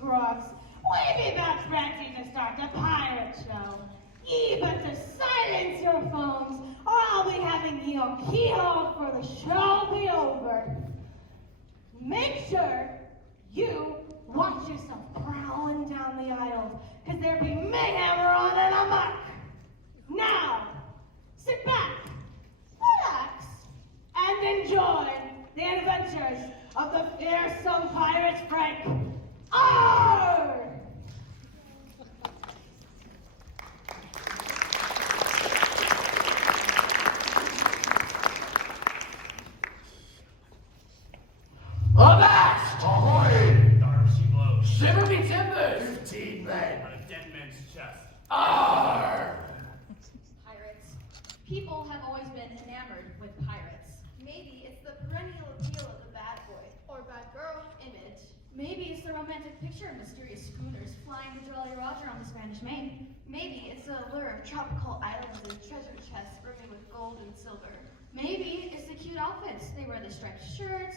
scrubs. We be about ready to start the pirate show. Ye but to silence your phones, or I'll be having ye on keyhole for the show be over. Make sure you watch yourself prowling down the aisles, cause there be mayhem running amok. Now, sit back, relax, and enjoy the adventures of the fearsome pirate Frank. Arr! Avast! Ahoy! Dark she blows. Shiver me timbers! 15 men on a dead man's chest. Arr! Pirates. People have always been enamored with pirates. Maybe it's the perennial appeal of the bad boy or bad girl image. Maybe it's the romantic picture of mysterious schooners flying the Jolly Roger on the Spanish Main. Maybe it's the allure of tropical islands and treasure chests brimming with gold and silver. Maybe it's the cute outfits. They wear the striped shirts,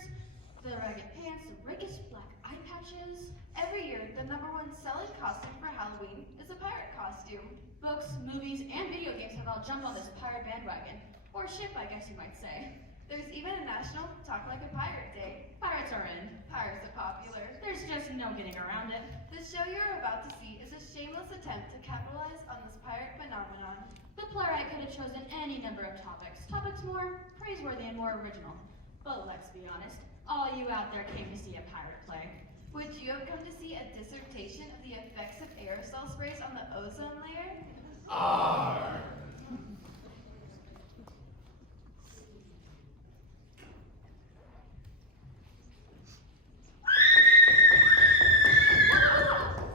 the ragged pants, the rakish black eye patches. Every year, the #1 selling costume for Halloween is a pirate costume. Books, movies, and video games have all jumped on this pirate bandwagon. Or ship, I guess you might say. There's even a National Talk Like a Pirate Day. Pirates are in. Pirates are popular. There's just no getting around it. The show you're about to see is a shameless attempt to capitalize on this pirate phenomenon. The playwright could have chosen any number of topics. Topics more praiseworthy and more original. But let's be honest, all you out there came to see a pirate play. Would you have come to see a dissertation of the effects of aerosol sprays on the ozone layer? Arr!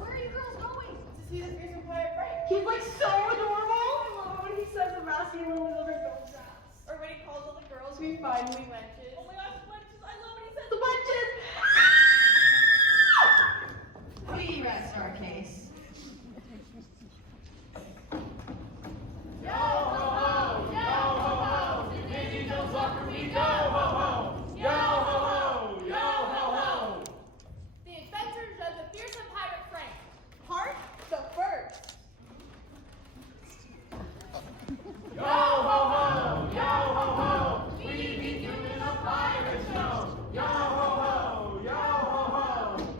Where are you girls going? To see the fearsome pirate Frank. He's like so adorable. I love it when he says the mousy little over gold drafts. Or when he calls all the girls we find we wenches. Oh my gosh, wenches! I love when he says the wenches! We rest our case. Yo ho ho! Yo ho ho! The angels are for me! Yo ho ho! Yo ho ho! Yo ho ho! The Adventures of the Fearsome Pirate Frank. Part the first. Yo ho ho! Yo ho ho! We be doing a pirate show! Yo ho ho! Yo ho ho!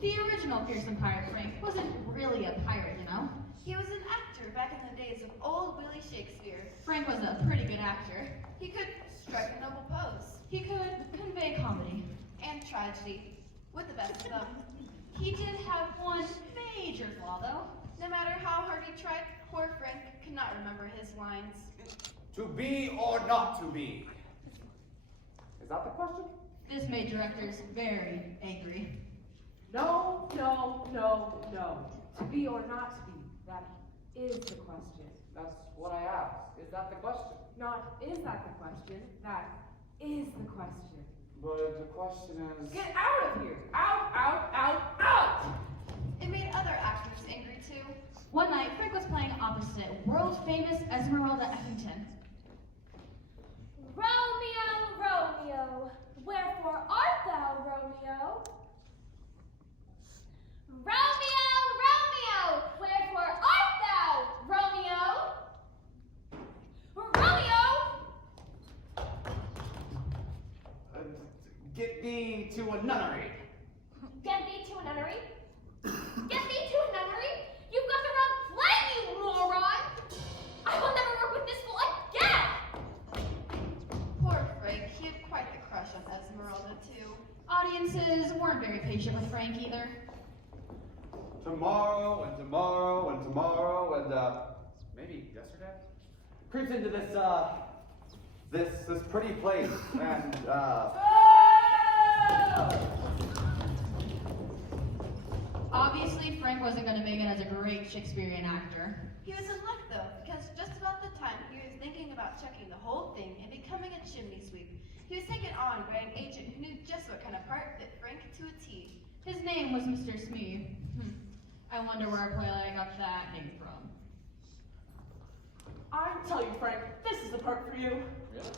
The original Fearsome Pirate Frank wasn't really a pirate, you know? He was an actor back in the days of old Willie Shakespeare. Frank was a pretty good actor. He could strike a noble pose He could convey comedy. and tragedy with the best of them. He did have one major flaw, though. No matter how hard he tried, poor Frank could not remember his lines. To be or not to be? Is that the question? This made directors very angry. No, no, no, no. To be or not to be, that is the question. That's what I asked. Is that the question? Not is that the question, that is the question. But the question is... Get out of here! Out, out, out, out! It made other actors angry too. One night, Frank was playing opposite world-famous Esmeralda Effington. Romeo, Romeo, wherefore art thou, Romeo? Romeo, Romeo, wherefore art thou, Romeo? Romeo! Get thee to a nunnery. Get thee to a nunnery? Get thee to a nunnery? You've got the wrong play, you moron! I will never work with this fool again! Poor Frank, he had quite the crush on Esmeralda too. Audiences weren't very patient with Frank either. Tomorrow and tomorrow and tomorrow and maybe yesterday? Creeps into this pretty place and Obviously, Frank wasn't going to make it as a great Shakespearean actor. He was in luck though, because just about the time he was thinking about checking the whole thing and becoming a chimney sweep, he was taken on by an agent who knew just what kind of part fit Frank to a T. His name was Mr. Smee. I wonder where a playwright got that name from. I tell you, Frank, this is the part for you. Really?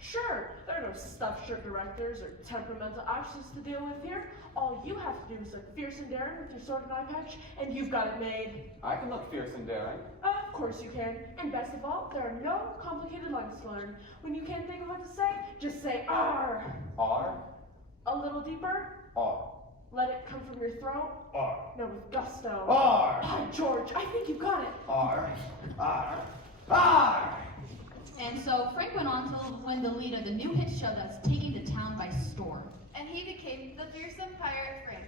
Sure, there are no stuffed shirt directors or temperamental actors to deal with here. All you have to do is look fierce and daring with your sword and eye patch, and you've got it made. I can look fierce and daring. Of course you can. And best of all, there are no complicated lines to learn. When you can't think of what to say, just say R. R? A little deeper. R. Let it come from your throat. R. No, with gusto. R. By George, I think you got it. R. R. R. And so Frank went on to win the lead of the new hit show that's taking the town by storm. And he became the fearsome pirate Frank.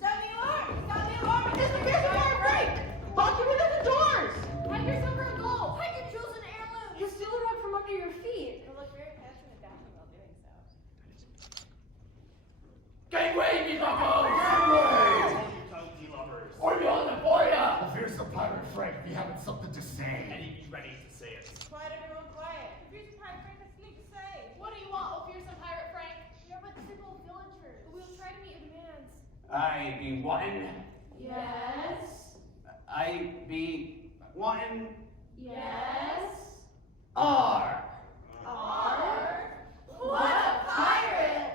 Sound the alarm! Sound the alarm! It's the fearsome pirate Frank! Lock him within the doors! Hide yourself for a goal. Hide your jewels and heirlooms. He'll steal the rug from under your feet. You'll look very handsome and dashing while doing so. Gangway, me buckos! Gangway! Chunky lovers. Or you on the border! The fearsome pirate Frank be having something to say. And he'd be ready to say it. Quiet, everyone, quiet. The fearsome pirate Frank has something to say. What do you want, oh fearsome pirate Frank? We are but simple villagers. We will try to meet your demands. I be one. Yes. I be one. Yes. R. R. What a pirate!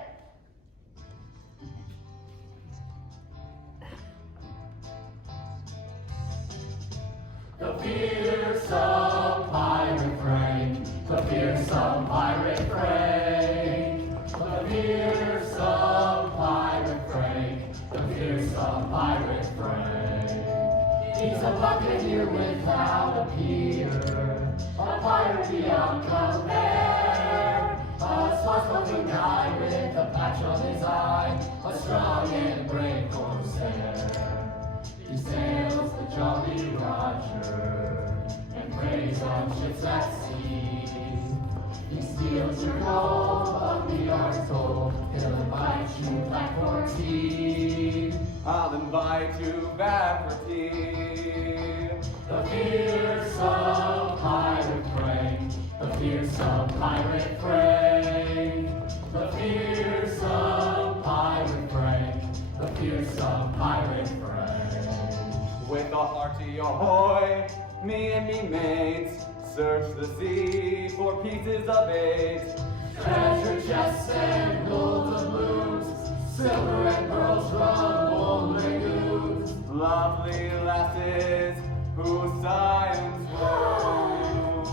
The fearsome pirate Frank. The fearsome pirate Frank. The fearsome pirate Frank. The fearsome pirate Frank. He's a buccaneer without a peer. A pirate beyond compare. A swashbuckling guy with a patch on his eye. A strong and brave corsair. He sails the Jolly Roger and preys on ships at sea. He steals your gold, but we are told he'll invite you back for tea. I'll invite you back for tea. The fearsome pirate Frank. The fearsome pirate Frank. The fearsome pirate Frank. The fearsome pirate Frank. With a hearty ahoy, me and me mates search the sea for pieces of eight. Treasure chests and gold doubloons, silver and pearls from old lagoons. Lovely lasses whose science wound.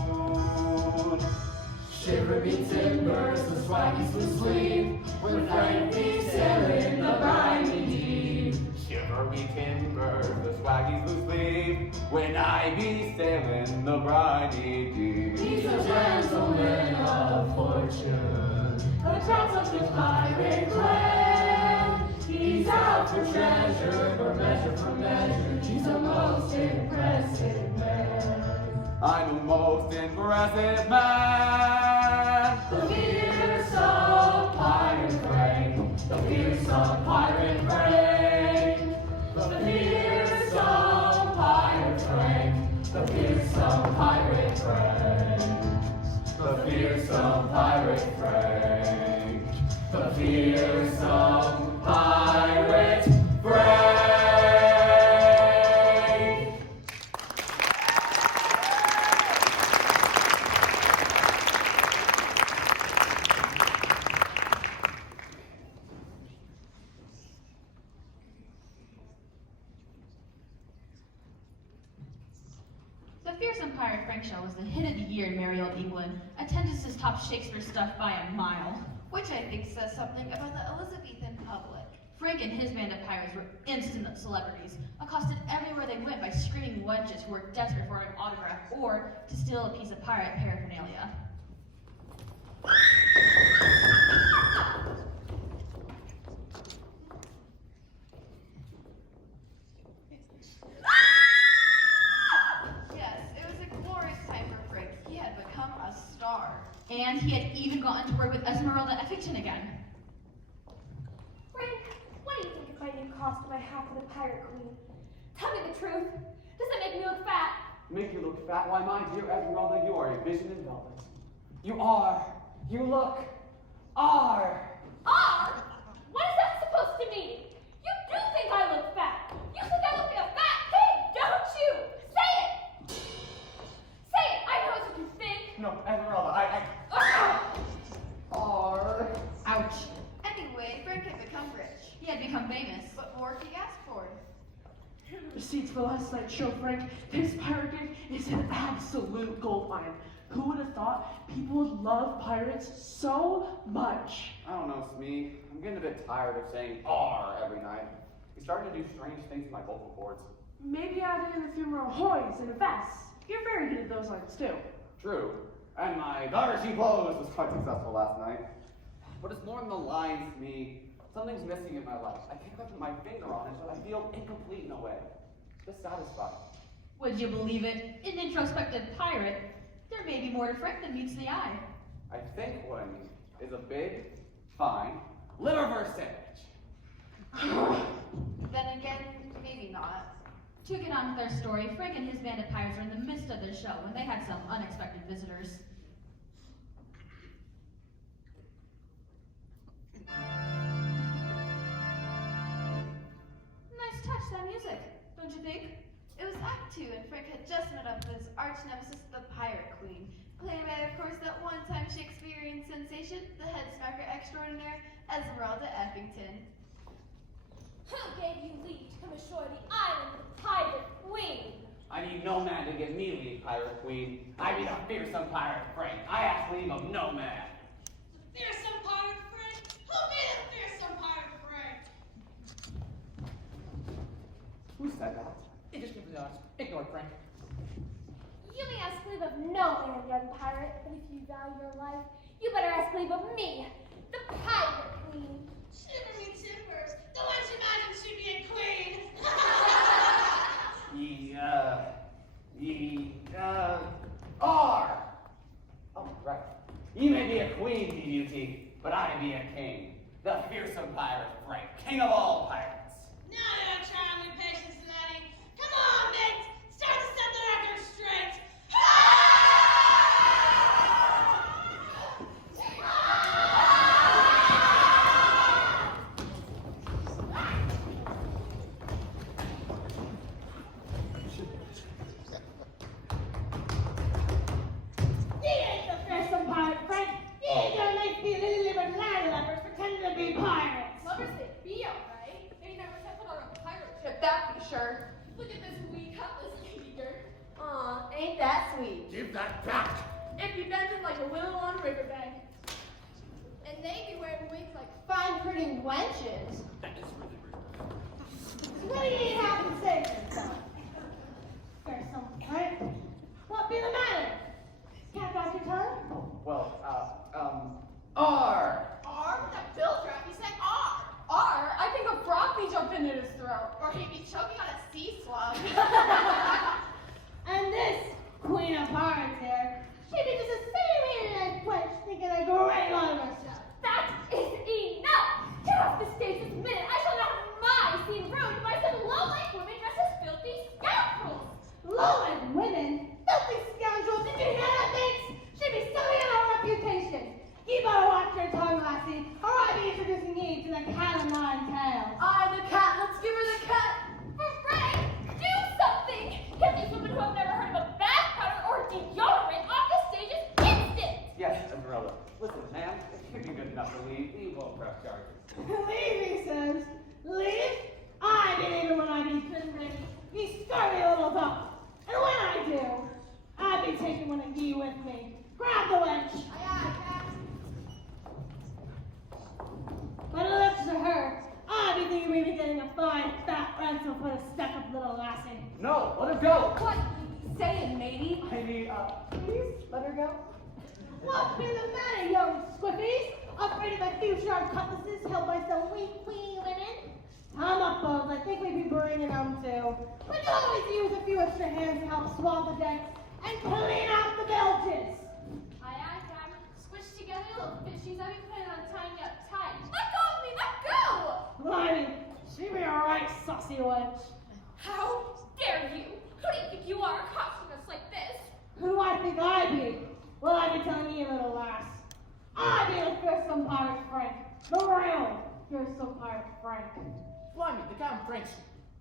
Shiver me timbers, the swaggies will sleep, when Frank be sailing the briny deep. Shiver me timbers, the swaggies lose sleep when I be sailing the briny deep. He's a gentleman of fortune, the top of the pirate clan. He's out for treasure, for measure, for measure. He's a most impressive man. I'm a most impressive man. The fearsome pirate Frank. The fearsome pirate Frank. The fearsome pirate Frank. The fearsome pirate Frank. The fearsome pirate Frank. The fearsome pirate Frank. The Fearsome Pirate Frank show was the hit of the year in merry old England. Attendances topped Shakespeare stuff by a mile. Which I think says something about the Elizabethan public. Frank and his band of pirates were instant celebrities, accosted everywhere they went by screaming wenches who were desperate for an autograph or to steal a piece of pirate paraphernalia. Yes, it was a glorious time for Frank. He had become a star. And he had even gotten to work with Esmeralda Effington again. Frank, what do you think of my new costume I have for the Pirate Queen? Tell me the truth. Does it make me look fat? Make you look fat? Why, my dear Esmeralda, you are a vision in velvet. You are. R? What is that supposed to mean? You do think I look fat. You think I look like a fat pig, don't you? for last night's show, Frank. This pirate gig is an absolute goldmine. Who would have thought people would love pirates so much? I don't know, Smee. I'm getting a bit tired of saying R every night. You're starting to do strange things to my vocal cords. Maybe add in a few more hoys and a vest. You're very good at those lines too. True. And my daughter she blows was quite successful last night. But it's more than the lines, Smee. Something's missing in my life. I can't quite put my finger on it, but I feel incomplete in a way. Dissatisfied. Would you believe it? An introspective pirate, there may be more to Frank than meets the eye. I think what I need is a big, fine, liverwurst sandwich. Then again, maybe not. To get on with their story, Frank and his band of pirates were in the midst of their show when they had some unexpected visitors. Nice touch, that music, don't you think? It was Act 2, and Frank had just met up with his arch nemesis, the Pirate Queen, played by, of course, that one-time Shakespearean sensation, the head smacker extraordinaire, Esmeralda Effington. Who gave you leave to come ashore the island of the Pirate Queen? I need no man to give me leave, Pirate Queen. I be the fearsome pirate Frank. I ask leave of no man. The fearsome pirate Frank? Who be the fearsome pirate Frank? Who said that? It just came from the audience. Ignore Frank. You may ask leave of no man, young pirate, but if you value your life, you better ask leave of me, the Pirate Queen. Shiver me timbers. Don't want you imagine she'd be a queen. R! Oh, right. You may be a queen, me beauty, but I be a king. The fearsome pirate Frank, king of all pirates. Now you're trying with patience, laddie. Come on, mates. Start to set the record straight. He ain't the fearsome pirate, Frank. He ain't gonna make me little but landlubbers pretending to be pirates. Lovers they be alright. They never set foot on a pirate ship. That be sure. Look at this wee cutlass eater. Aw, ain't that sweet. Give that back! It be bending like a willow on a riverbank. And they be wearing wigs like Fine pretty wenches. That is really rude. What do you have to say for yourself? Fearsome pirate? What be the matter? Can't got your tongue? Well, R! R with that bill trap, he said R. R, I think a frog be jumping in his throat. Or he'd be choking on a sea slug. And this queen of pirates here, she be just a silly wench thinking a great lot of herself. That is enough! Get off the stage this minute! I shall not have my scene ruined by some low-life women dressed as filthy scoundrels! Low-life women, filthy scoundrels, did you hear that, mates? She be selling our reputation. You better watch your tongue, lassie, or I be introducing you to the cat of nine tails. I, the cat, let's give her the cat. For Frank, do something! Get these women who have never heard of a bath powder or deodorant off the stage instant! yes, Esmeralda. Listen, ma'am, if you'd be good enough to leave, we won't press charges. Leave, he says. Leave? I be leaving when I be good and ready. You scurvy little dog. And when I do, I be taking one of you with me. Grab the wench. Aye, aye, Captain. By the looks of her, I be thinking we be getting a fine fat ransom for the stuck-up little lassie. No, let her go! What you be saying, matey? I mean, Please, let her go. What be the matter, young squiffies? Afraid of a few sharp cutlasses held by some weak wee women? Come up, Buzz. I think we'd be bringing them too. We could always use a few extra hands to help swab the decks and clean out the bilges. Aye, aye, Captain. Squish together, little fishies. I be planning on tying you up tight. Let go of me! Let go! Blimey, she be a right saucy wench. How dare you? Who do you think you are, costing us like this? Who do I think I be? Well, I be telling you, little lass. I be the fearsome pirate Frank. The real fearsome pirate Frank. Blimey, the guy Frank's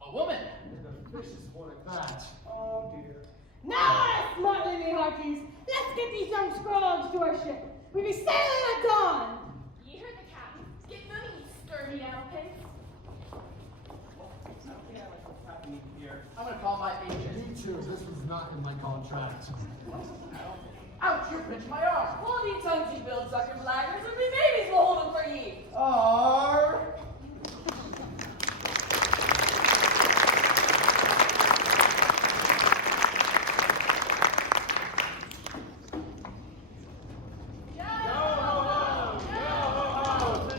a woman. The fish is more like that. Oh dear. Now, smartly, me hearties, let's get these young scrogs to our ship. We be sailing at dawn. You heard the captain. Get moving, you scurvy addle pigs. I don't think I like what's happening here. I'm gonna call my agent. Me too. This was not in my contract. Ouch, you pinched my arm. Hold ye tongues, ye build sucker blaggers, and me babies will hold them for ye. Arr!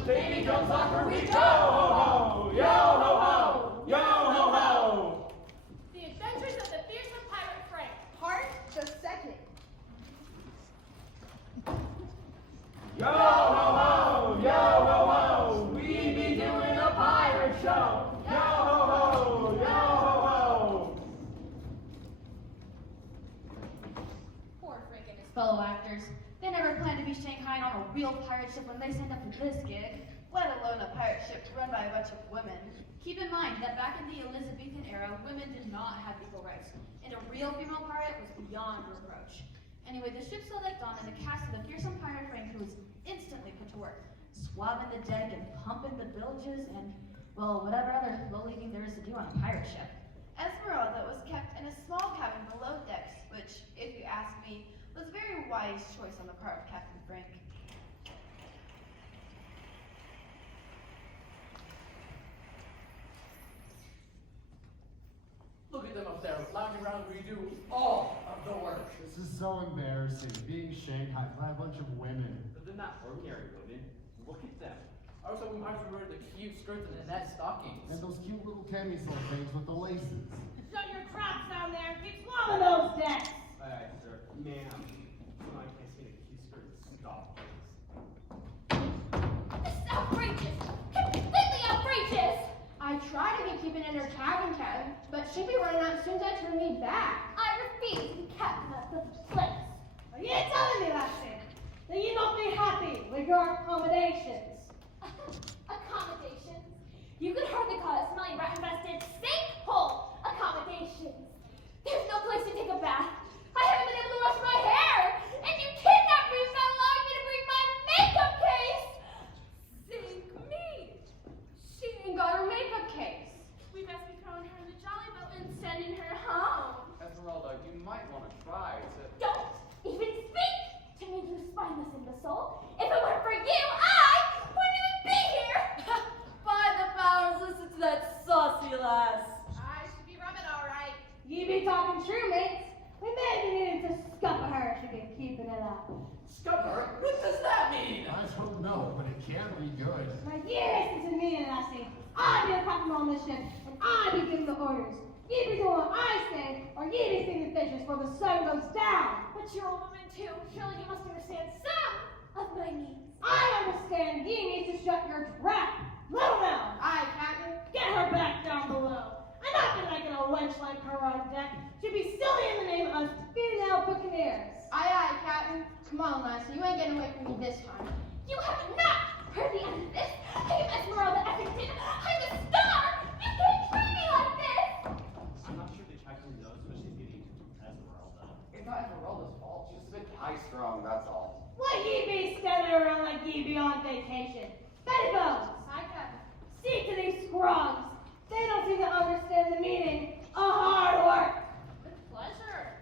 Baby comes up for we go ho ho, yo ho ho, yo ho ho. The Adventures of the Fearsome Pirate Frank. Part the second. Yo ho ho, yo ho ho. We be doing a pirate show. Yo ho ho, yo ho ho. Poor Frank and his fellow actors. They never planned to be shanghaied on a real pirate ship when they signed up for this gig. Let alone a pirate ship run by a bunch of women. Keep in mind that back in the Elizabethan era, women did not have equal rights, and a real female pirate was beyond reproach. Anyway, the ship sailed at dawn, and the cast of the Fearsome Pirate Frank was instantly put to work, swabbing the deck and pumping the bilges and, well, whatever other low-leaving there is to do on a pirate ship. Esmeralda was kept in a small cabin below decks, which, if you ask me, was a very wise choice on the part of Captain Frank. Look at them up there, lounging around where you do all of the work. This is so embarrassing. Being shanghaied by a bunch of women. But they're not ordinary women. Look at them. Also, we might as well wear the cute skirts and the net stockings. And those cute little camisole things with the laces. Shut your traps down there and keep swabbing those decks. Aye, sir. Ma'am. No, I can't see the cute skirt. Stop, please. This is outrageous! Completely outrageous! I try to be keeping in her cabin, but she'd be running out as soon as I turn me back. I refuse to be captain of this place. Are you telling me, lassie, that you don't be happy with your accommodations? Accommodations? You could hardly call it smelly rat-infested sinkhole accommodations. There's no place to take a bath. I haven't been able to wash my hair, and you kidnapped me without allowing me to bring my makeup case. Sink me. She ain't got her makeup case. We best be throwing her in the jolly boat and sending her home. Esmeralda, you might want to try to... Don't even speak to me, you spineless imbecile. If it weren't for you, I wouldn't even be here. By the powers, listen to that saucy lass. I should be rubbing all right. You be talking true, mates. We may be needing to scupper her if you can keeping it up. Scupper? What does that mean? I don't know, but it can be good. Now you listen to me, lassie. I be the captain on this ship, and I be giving the orders. You be doing what I say, or you be feeding the fishes before the sun goes down. But you're a woman too. Surely you must understand some of my needs. I understand you need to shut your trap. Little now. Aye, Captain. Get her back down below. I'm not been making a wench like her on deck. She'd be silly in the name of us female buccaneers. Aye, Captain. Come on, lassie, you ain't getting away from me this time. You have not heard the end of this. I am Esmeralda Effington. I'm a star. You can't treat me like this. I'm not sure the captain knows what she's getting into Esmeralda. It's not Esmeralda's fault. She's just a bit high-strung, that's all. What ye be standing around like ye be on vacation? Betty Bones. Hi, Captain. See to these scrubs. They don't seem to understand the meaning of hard work. With pleasure.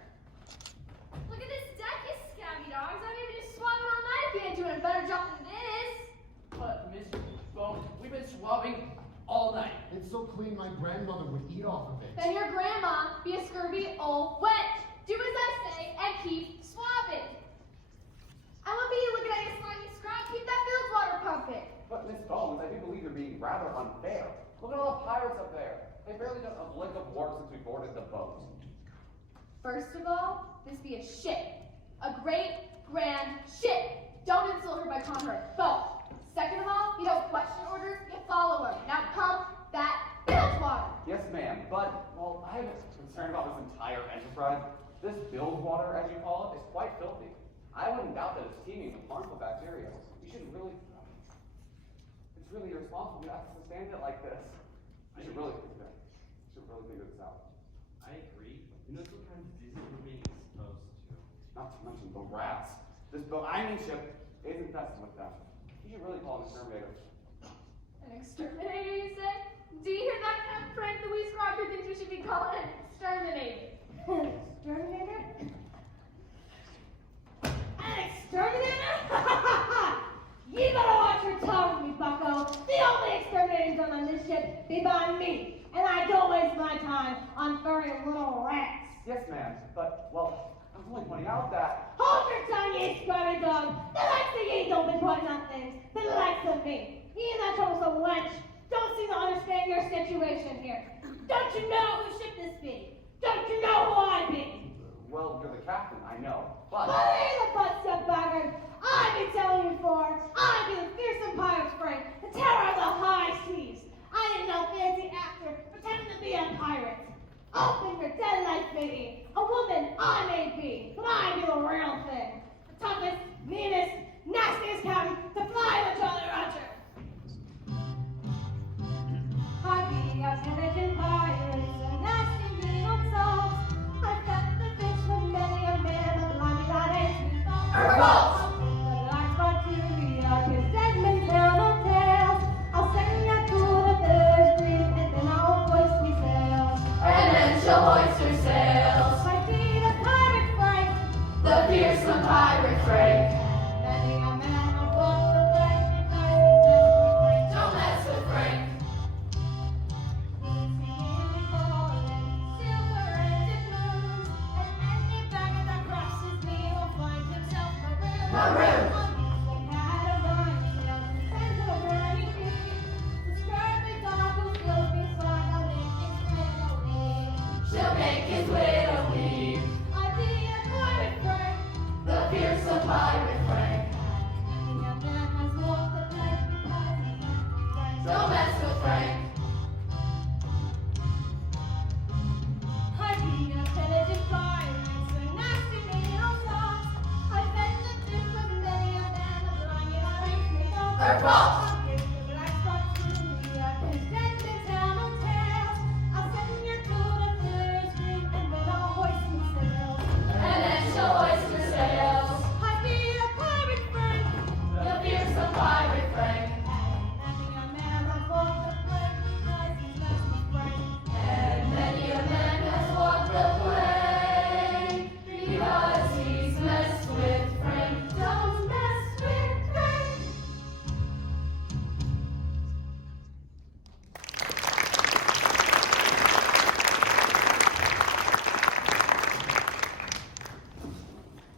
Look at this deck, you scabby dogs. I've been just swabbing all night if you ain't doing a better job than this. But, Miss Bone, we've been swabbing all night. It's so clean my grandmother would eat off of it. Then your grandma be a scurvy old wench. Do as I say and keep swabbing. I won't be looking at your slimy scrub. Keep that bilge water pumping. But Miss Bones, I do believe you're being rather unfair. Look at all the pirates up there. They've barely done a lick of work since we boarded the boat. First of all, this be a ship. A great, grand ship. Don't insult her by calling her a boat. Second of all, you don't question orders, you follow her. Now pump that bilge water. Yes, ma'am, but, well, I'm concerned about this entire enterprise. This bilge water, as you call it, is quite filthy. I wouldn't doubt that it's teeming with harmful bacteria. You should really... It's really irresponsible not to stand it like this. You should really figure this out. I agree. You know what kind of disease we're being exposed to? Not to mention the rats. This mining ship is infested with them. You should really call an exterminator. An exterminator, you say? Do you hear that, Captain Frank? The wee scrapper thinks we should be calling an exterminator. Exterminator? An exterminator? You better watch your tongue, me bucko. The only exterminators on this ship be by me, and I don't waste my time on furry little rats. Yes, ma'am. But, well, I was only pointing out that. Hold your tongue, you scrubby dog. The likes of ye don't be pointing out things. The likes of me. Ye and that troublesome wench don't seem to understand your situation here. Don't you know who ship this be? Don't you know who I be? Well, you're the captain, I know. But. Believe the butt, step bastard. I be telling you for. I be the fearsome pirate Frank, the terror of the high seas. I ain't no fancy actor pretending to be a pirate. Open your dead life, baby. A woman I may be, but I be the real thing. The toughest, meanest, nastiest captain to fly with Jolly Roger. I be a pillaging pirate, a nasty mean old salt. I've got the fish from many a man, but blimey, that ain't me fault. Her fault. The black spot to the ark is dead men tell no tales. I'll send ya to the village green, and then I'll hoist me sails. And then she'll hoist her sails. I be the pirate Frank, The fearsome pirate Frank. many a man will walk the plank because he's never Frank. Don't mess with Frank. Silver and doubloons, and any beggar that crosses me will find himself marooned. Marooned. They had a rhyme tale and sent a burning tree. The scurvy dog who kills me swag, I'll make his widow leave. She'll make his widow leave. I be a pirate Frank, The fearsome pirate Frank. many a man has walked the plank because he's not Frank. Don't mess with Frank. I be a pillaging pirate, a nasty mean old salt. I bet the fish of many a man, the blind yet I reach me not. Her fault. I'll give the black spot to the ark, his dead men tell no tales. I'll send you to the village green, and then I'll hoist me sails. And then she'll hoist her sails. I be a pirate Frank, The fearsome pirate Frank. many a man has walked the plank because he's left me Frank. And many a man has walked the plank because he's messed with Frank. Don't mess with Frank.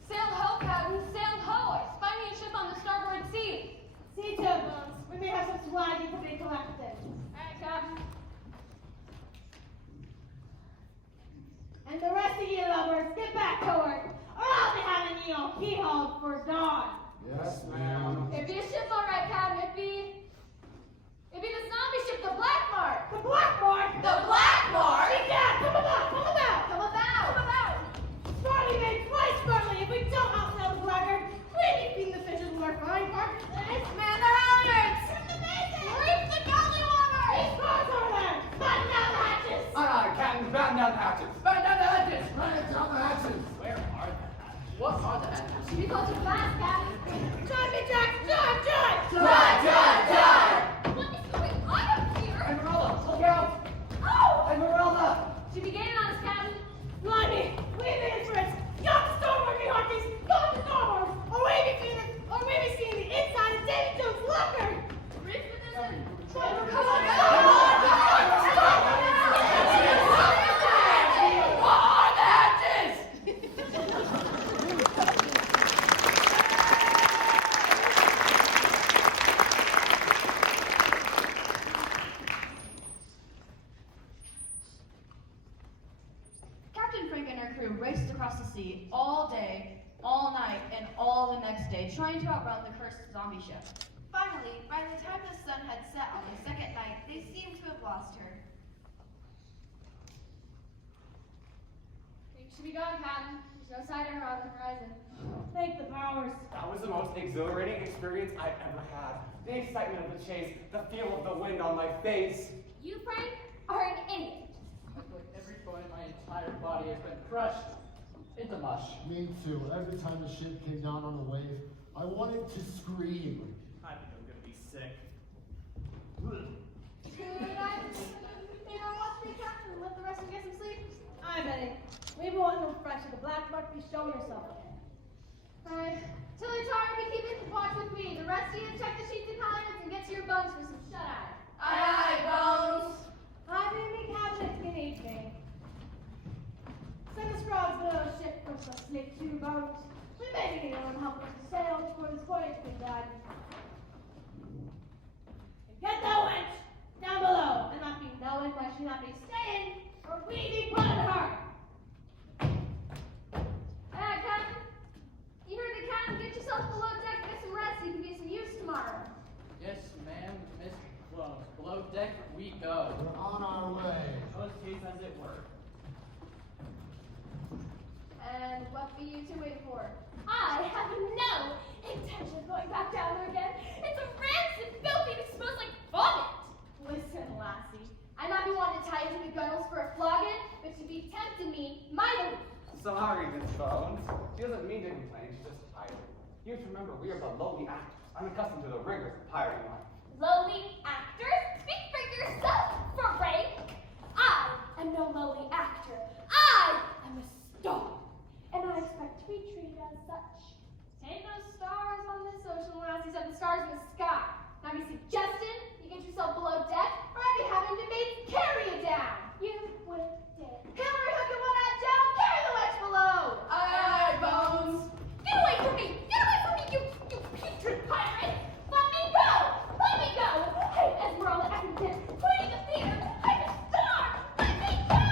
Sail ho, Captain, sail ho! I spy me a ship on the starboard sea. See to it, Bones. We may have some swag to be collected. Alright, Captain. And the rest of you lovers, get back to work, or I'll be having you all keyholed for dawn. Yes, ma'am. It'd be a ship, alright, Captain. It'd be the zombie ship, the Black Mark. The Black Mark! The Black Mark? Yeah, come about, come about! Come about! Come about! Smarty made twice smartly if we don't outsell the blackguard. We be feeding the fishes with our fine bark. Man the halyards! Reef the gully water! These crows over there! Batten down the hatches! Aye, aye, Captain, batten down the hatches. Batten down the hatches. Right down the hatches. Where are the hatches? What are the hatches? Should be close to fast, Captain. Drive me, Jack! Drive, drive! Drive, drive, drive. What is going on up here? Esmeralda, look out! Oh! Esmeralda! Should be gaining on us, Captain. Blimey! Leave the instruments! Yacht to starboard, me hearties! Yacht to starboard! Or we be seeing the inside of Davy Jones' locker! Reef with this and... Come on, What are the hatches? Captain Frank and her crew raced across the sea all day, all night, and all the next day, trying to outrun the cursed zombie ship. Finally, by the time the sun had set on the second night, they seemed to have lost her. We should be gone, Captain. There's no sign of her on the horizon. Thank the powers. That was the most exhilarating experience I've ever had. The excitement of the chase, the feel of the wind on my face. You, Frank, are an idiot. I feel like every bone in my entire body has been crushed into mush. Me too. Every time the ship came down on the wave, I wanted to scream. I think I'm gonna be sick. Good night. May I watch me, Captain, and let the rest of you get some sleep? I Maybe want to refresh at the black mark, be showing yourself again. Alright, Tilly Tar, be keeping watch with me. The rest of you check the sheets and halyards and get to your bunks for some shut-eye. Aye, Bones. Hi, baby cabinets, good evening. Send the scrolls below ship for some slick two boats. We may need anyone help us to sail before this voyage begun. And get the wench down below, and not be knowing why she not be staying, or we be pulling her. Alright, Captain. You heard the captain. Get yourself below deck and get some rest so you can be of some use tomorrow. Yes, ma'am, Miss Close. Below deck we go. We're on our way. Post case as it were. And what be you two waiting for? I have no intention of going back down there again. It's a rancid, filthy, and it smells like vomit. Listen, lassie. I not be wanting to tie you to the gunnels for a flogging, but you be tempting me mightily. Sorry, Miss Bones. She doesn't mean to complain, she's just tired. You have to remember, we are the lowly actors, unaccustomed to the rigors of pirating life. Lowly actors? Speak for yourself, Frank. I am no lowly actor. I am a star, and I expect to be treated as such. Ain't no stars on this ocean, lassie, except the stars in the sky. Now be suggesting you get yourself below deck, or I be having to make carry you down. You would dare. Hillary hooking one eye down, carry the wedge below. Aye, Bones. Get away from me! Get away from me, you putrid pirate! Let me go! Let me go! I'm Esmeralda Eckington, Queen of the Theater! I'm a star! Let me go!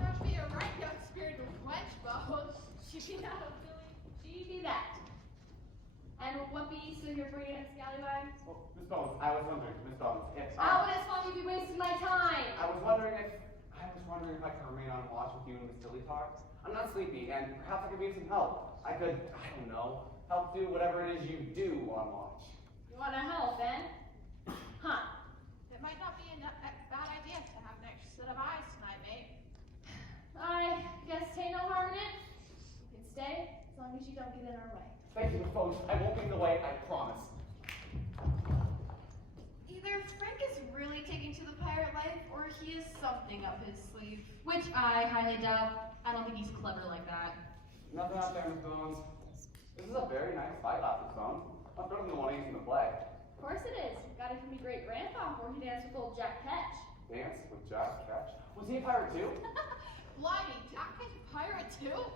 Must be a right young spirited wench, Bones. She be that, Billy. She be that. And what be you still here bringing up scallywags? Well, Miss Bones, I was wondering, Miss Bones, if How would Esmeralda be wasting my time? I was wondering if I could remain on watch with you and Miss Tilly Tar. I'm not sleepy, and perhaps I could be of some help. I could, I don't know, help do whatever it is you do on watch. You want to help, then? Huh. It might not be a bad idea to have an extra set of eyes tonight, mate. I guess ain't no harm in it. You can stay as long as you don't get in our way. Thank you, Miss Bones. I won't be in the way, I promise. Either Frank is really taking to the pirate life, or he has something up his sleeve. Which I highly doubt. I don't think he's clever like that. Nothing out there, Miss Bones. This is a very nice fight, Miss Bones. Much better than the one I used in the play. Of course it is. Got it from your great grandpa before he danced with old Jack Ketch. Dance with Jack Ketch. Was he a pirate too? Blimey, Jack is a pirate too?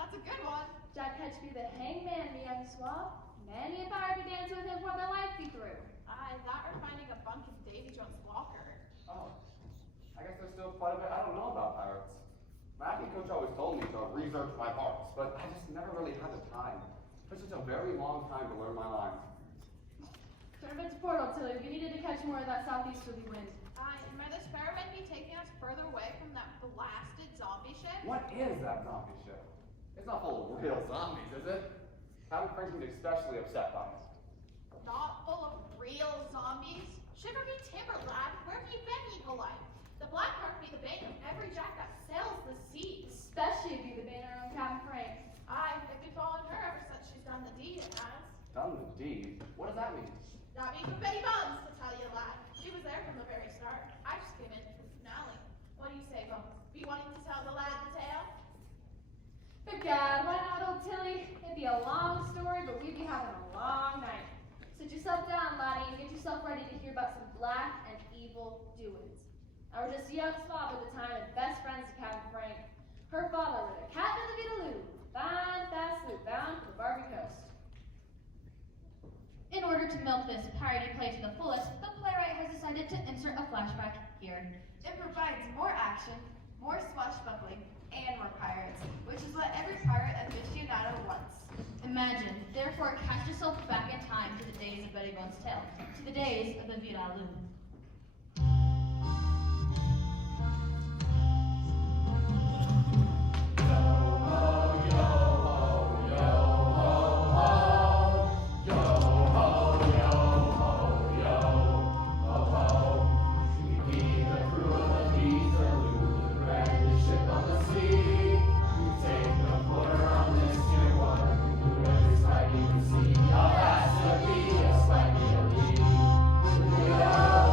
That's a good one. Jack Ketch be the hangman, me young swab. Many a pirate be dancing with him for their life be through. Aye, that or finding a bunk in Davy Jones' locker. Oh. I guess there's still quite a bit I don't know about pirates. My acting coach always told me to research my parts, but I just never really had the time. It took such a very long time to learn my lines. Turn it to portal, Tilly. We needed to catch more of that southeasterly wind. Aye, and might this experiment be taking us further away from that blasted zombie ship? What is that zombie ship? It's not full of real zombies, is it? Captain Frank would be especially upset by it. Not full of real zombies? Shiver me timber, lad. Where have you been, evil life? The black mark be the bane of every jack that sails the seas. Especially if you the banner on Captain Frank. Aye, it's befallen her ever since she's done the deed, it has. Done the deed? What does that mean? That means for Betty Bones, to tell you, lad. She was there from the very start. I just came in for the finale. What do you say, Bones? Be wanting to tell the lad the tale? Begad, why not, old Tilly? It'd be a long story, but we'd be having a long night. Sit yourself down, laddie, and get yourself ready to hear about some black and evil doings. I was just a young swab at the time and best friends to Captain Frank. Her father was a captain of the Vitaloo, fine, fast sloop bound for the Barbie Coast. In order to milk this parody play to the fullest, the playwright has decided to insert a flashback here. It provides more action, more swashbuckling, and more pirates, which is what every pirate aficionado wants. Imagine, therefore, cast yourself back in time to the days of Betty Bones' tale, to the days of the Vitaloo. Yeah.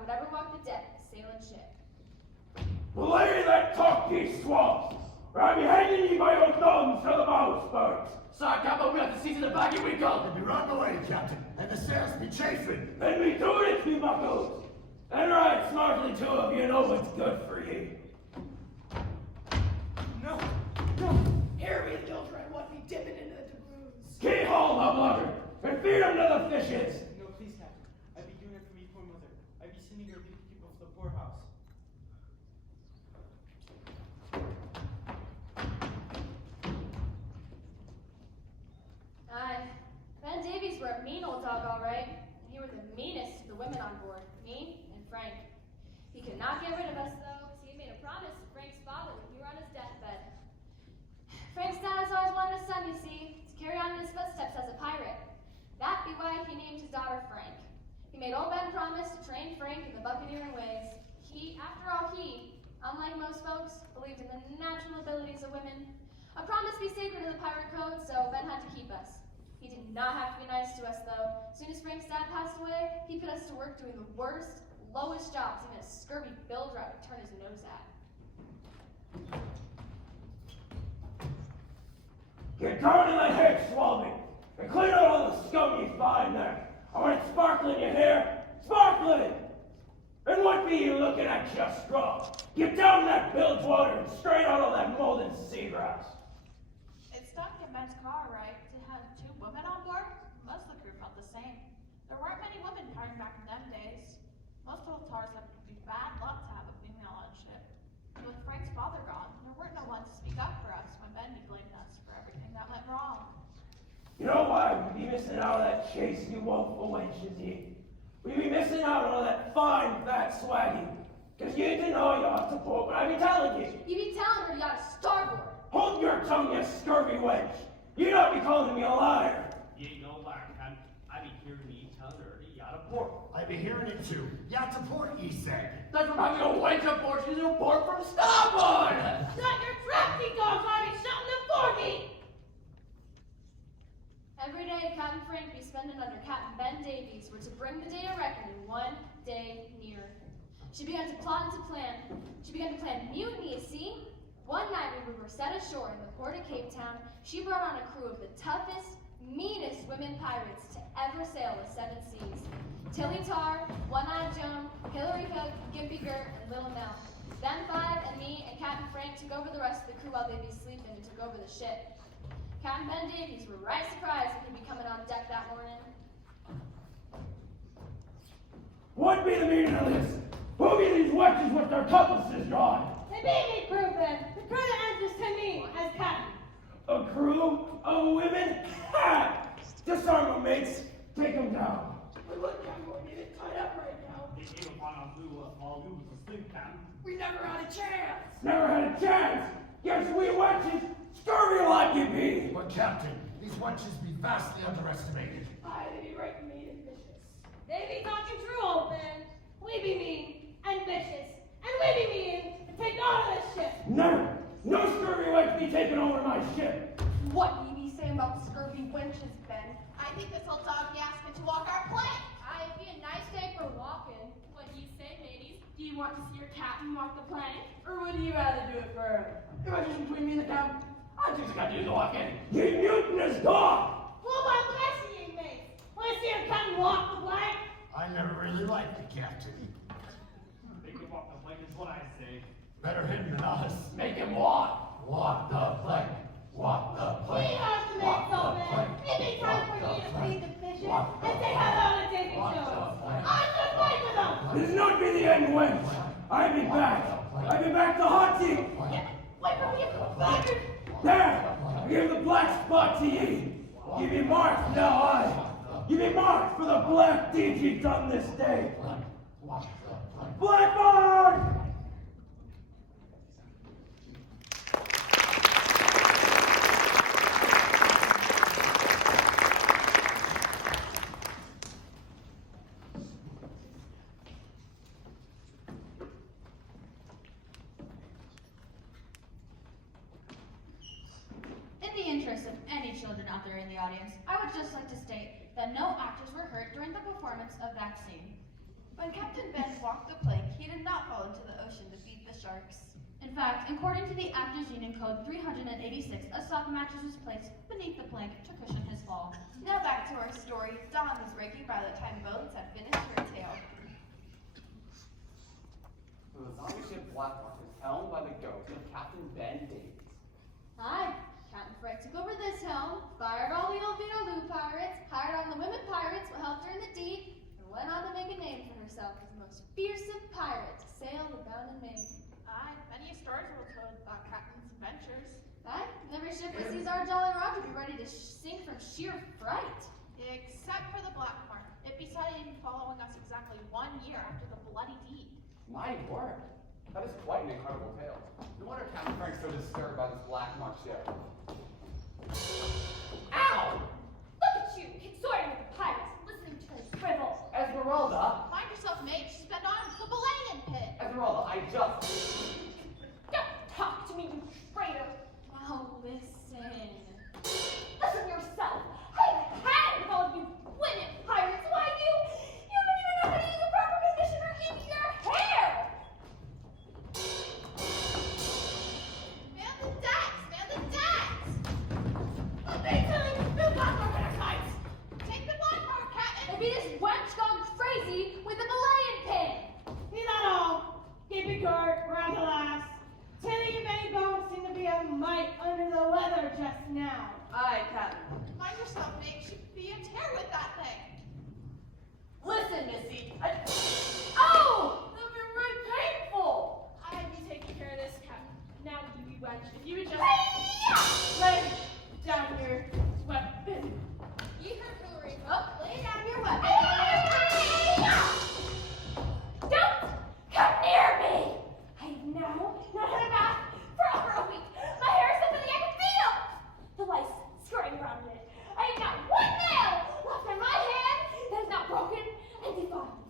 would ever walk the deck of a sailing ship. Belay that talk, ye swamps, or I be hanging ye by your thumbs to the bowsprits. Sorry, Capo, we have to see to the back and we go. Be run away, Captain, and the sails be chafing. Let me do it, ye buckos. And right smartly too, if you know what's good for ye. No, no. Here we children, what be dipping into the doubloons. Key haul the blubber, and feed them to the fishes. No, please, Captain. I be doing it for me poor mother. I be sending her to keep off the poorhouse. Aye, Ben Davies were a mean old dog, all right. And he were the meanest of the women on board, me and Frank. He could not get rid of us, though, because he had made a promise to Frank's father when he were on his deathbed. Frank's dad has always wanted a son, you see, to carry on in his footsteps as a pirate. That be why he named his daughter Frank. He made old Ben promise to train Frank in the buccaneering ways. After all, unlike most folks, believed in the natural abilities of women. A promise be sacred in the pirate code, so Ben had to keep us. He did not have to be nice to us, though. As soon as Frank's dad passed away, he put us to work doing the worst, lowest jobs even a scurvy bilge rat would turn his nose at. Get down in that head, Swami, and clean out all the scum you find there. I want it sparkling, you hear? Sparkling! And what be you looking at, just straw? Get down in that bilge water and strain out all that mold and seagrass. It's stuck in Ben's car, right, to have 2 women on board? Most of the crew felt the same. There weren't many women pirating back in them days. Most old tars have to be bad luck to have a female on ship. With Frank's father gone, there weren't no one to speak up for us when Ben blamed us for everything that went wrong. You know why we be missing out on that chase, you woeful wenches, ye? We be missing out on all that fine, fat swaggy. Cause you didn't know you ought to port what I be telling you. You be telling her you got to starboard. Hold your tongue, you scurvy wench. You not be calling me a liar. You ain't no liar, Captain. I be hearing me tell her you out of port. I be hearing it too. Yacht to port, ye said. That's from having a wench aboard, she's a port from starboard. Shut your trap, ye dogs! I be shutting them for ye! Every day, Captain Frank be spending under Captain Ben Davies were to bring the day of reckoning one day nearer. She began to plot and to plan. She began to plan mutiny, you see? One night when we were set ashore in the port of Cape Town, she brought on a crew of the toughest, meanest women pirates to ever sail the 7 seas. Tilly Tar, One-Eyed Joan, Hillary Cook, Gimpy Gert, and Little Nell. Them 5 and me and Captain Frank took over the rest of the crew while they'd be sleeping and took over the ship. Captain Ben Davies were right surprised when he'd be coming on deck that morning. What be the meaning of this? Who be these wenches with their cutlasses drawn? They be me, crew, Ben. The crew that answers to me as captain. A crew of women? Ha! Disarm them, mates. Take them down. We look like we're getting tied up right now. They came upon us while we was asleep, Captain. We never had a chance. Never had a chance. Yes, we wenches. Scurvy like you be. But, Captain, these wenches be vastly underestimated. Aye, they be right mean and vicious. They be talking true, old Ben. We be mean and vicious, and we be mean and take all of this ship. Never. No scurvy wench be taking over my ship. What you be saying about scurvy wenches, Ben? I think this old dog asked me to walk our plank. It'd be a nice day for walking. What do you say, ladies? Do you want to see your captain walk the plank? Or would you rather do it for her? If I just between me and the captain, I just got to do the walking. You mutinous dog! Well, my blessing, ye mates. Want to see her come walk the plank? I never really liked the captain. They can walk the plank is what I say. Better him than us. Make him walk. Walk the plank. Walk the We plank. are the mates, old Ben. It be time for you to feed the fishes and say hello to Davy Jones. I'm just fight with them. This not be the end, wench. I be back. I be back to haunt ye. Wait for me, you bastard. There! I give the black spot to ye! You be marked now, I! You be marked for the black deed ye done this day! Blackboard! In the interest of any children out there in the audience, I would just like to state that no actors were hurt during the performance of that scene. When Captain Ben walked the plank, he did not fall into the ocean to feed the sharks. In fact, according to the Actors Union Code 386, a sock mattress was placed beneath the plank to cushion his fall. Now back to our story. Dawn was breaking by the time Bones had finished her tale. The zombie ship Blackmark is helmed by the ghost of Captain Ben Davies. Aye, Captain Frank took over this helm, fired all the old Vinaloo pirates, hired on the women pirates who helped her in the deed, and went on to make a name for herself as the most fearsome pirate to sail the bound and main. Aye, many stories were told about Captain's adventures. Aye, and every ship that sees our Jolly Roger be ready to sink from sheer fright. Except for the Black Mark. It decided in following us exactly 1 year after the bloody deed. My word, that is quite an incredible tale. No wonder Captain Frank's so disturbed by this Blackmark ship. Ow! Look at you, consorting with the pirates, listening to their drivel. Esmeralda! Mind yourself, mate. She's been on the Balayan pit. Esmeralda, I just... Don't talk to me, you traitor. Now listen. Listen yourself. I haven't had it with all of you women pirates. Why you don't even know how to use a proper conditioner in your hair. Man the decks! Man the decks! What they telling the Black Mark in our sights? Take the Black Mark, Captain! Maybe this wench gone crazy with the Malayan pin. Be that all. Keep it good, we're at the last. Tilly and Benny Bones seem to be a mite under the weather just now. Aye, Captain. Mind yourself, mate. She'd be a tear with that thing. Listen, Missy. Oh! That'd be really painful. I'd be taking care of this, Captain. Now, you wench, if you would just Hey-ya! lay down your weapon. You heard Hillary. Oh, lay down your weapon. Hey-ya! Don't come near me! I've now not had a bath for over a week. My hair is something I can feel! The lice skirting around in it. I have not one nail left on my hand that is not broken and deformed.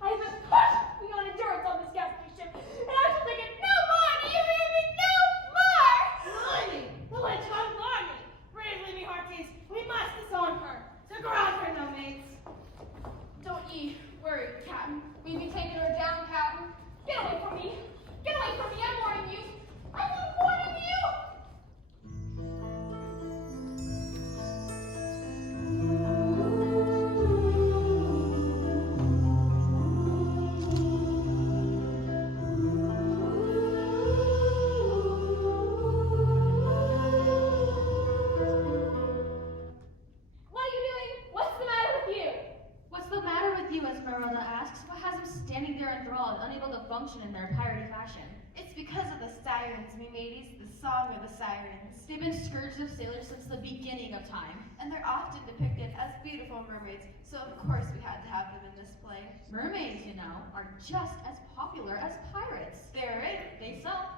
I have been pushed beyond endurance on this gas station, and I shall take it no more! Do you hear me? No more! Blimey! The witch gone blimey! Bravely, me hearties, we must disarm her. So garage her, no mates. Don't ye worry, Captain. We be taking her down, Captain. Get away from me! Get away from me! I'm warning you! I'm warning you! What are you doing? What's the matter with you? What's the matter with you, Esmeralda asks. What has them standing there enthralled, unable to function in their piratey fashion? It's because of the sirens, me mateys, the song of the sirens. They've been scourged of sailors since the beginning of time. And they're often depicted as beautiful mermaids, so of course we had to have them in this play. Mermaids, you know, are just as popular as pirates. They're right. They sell.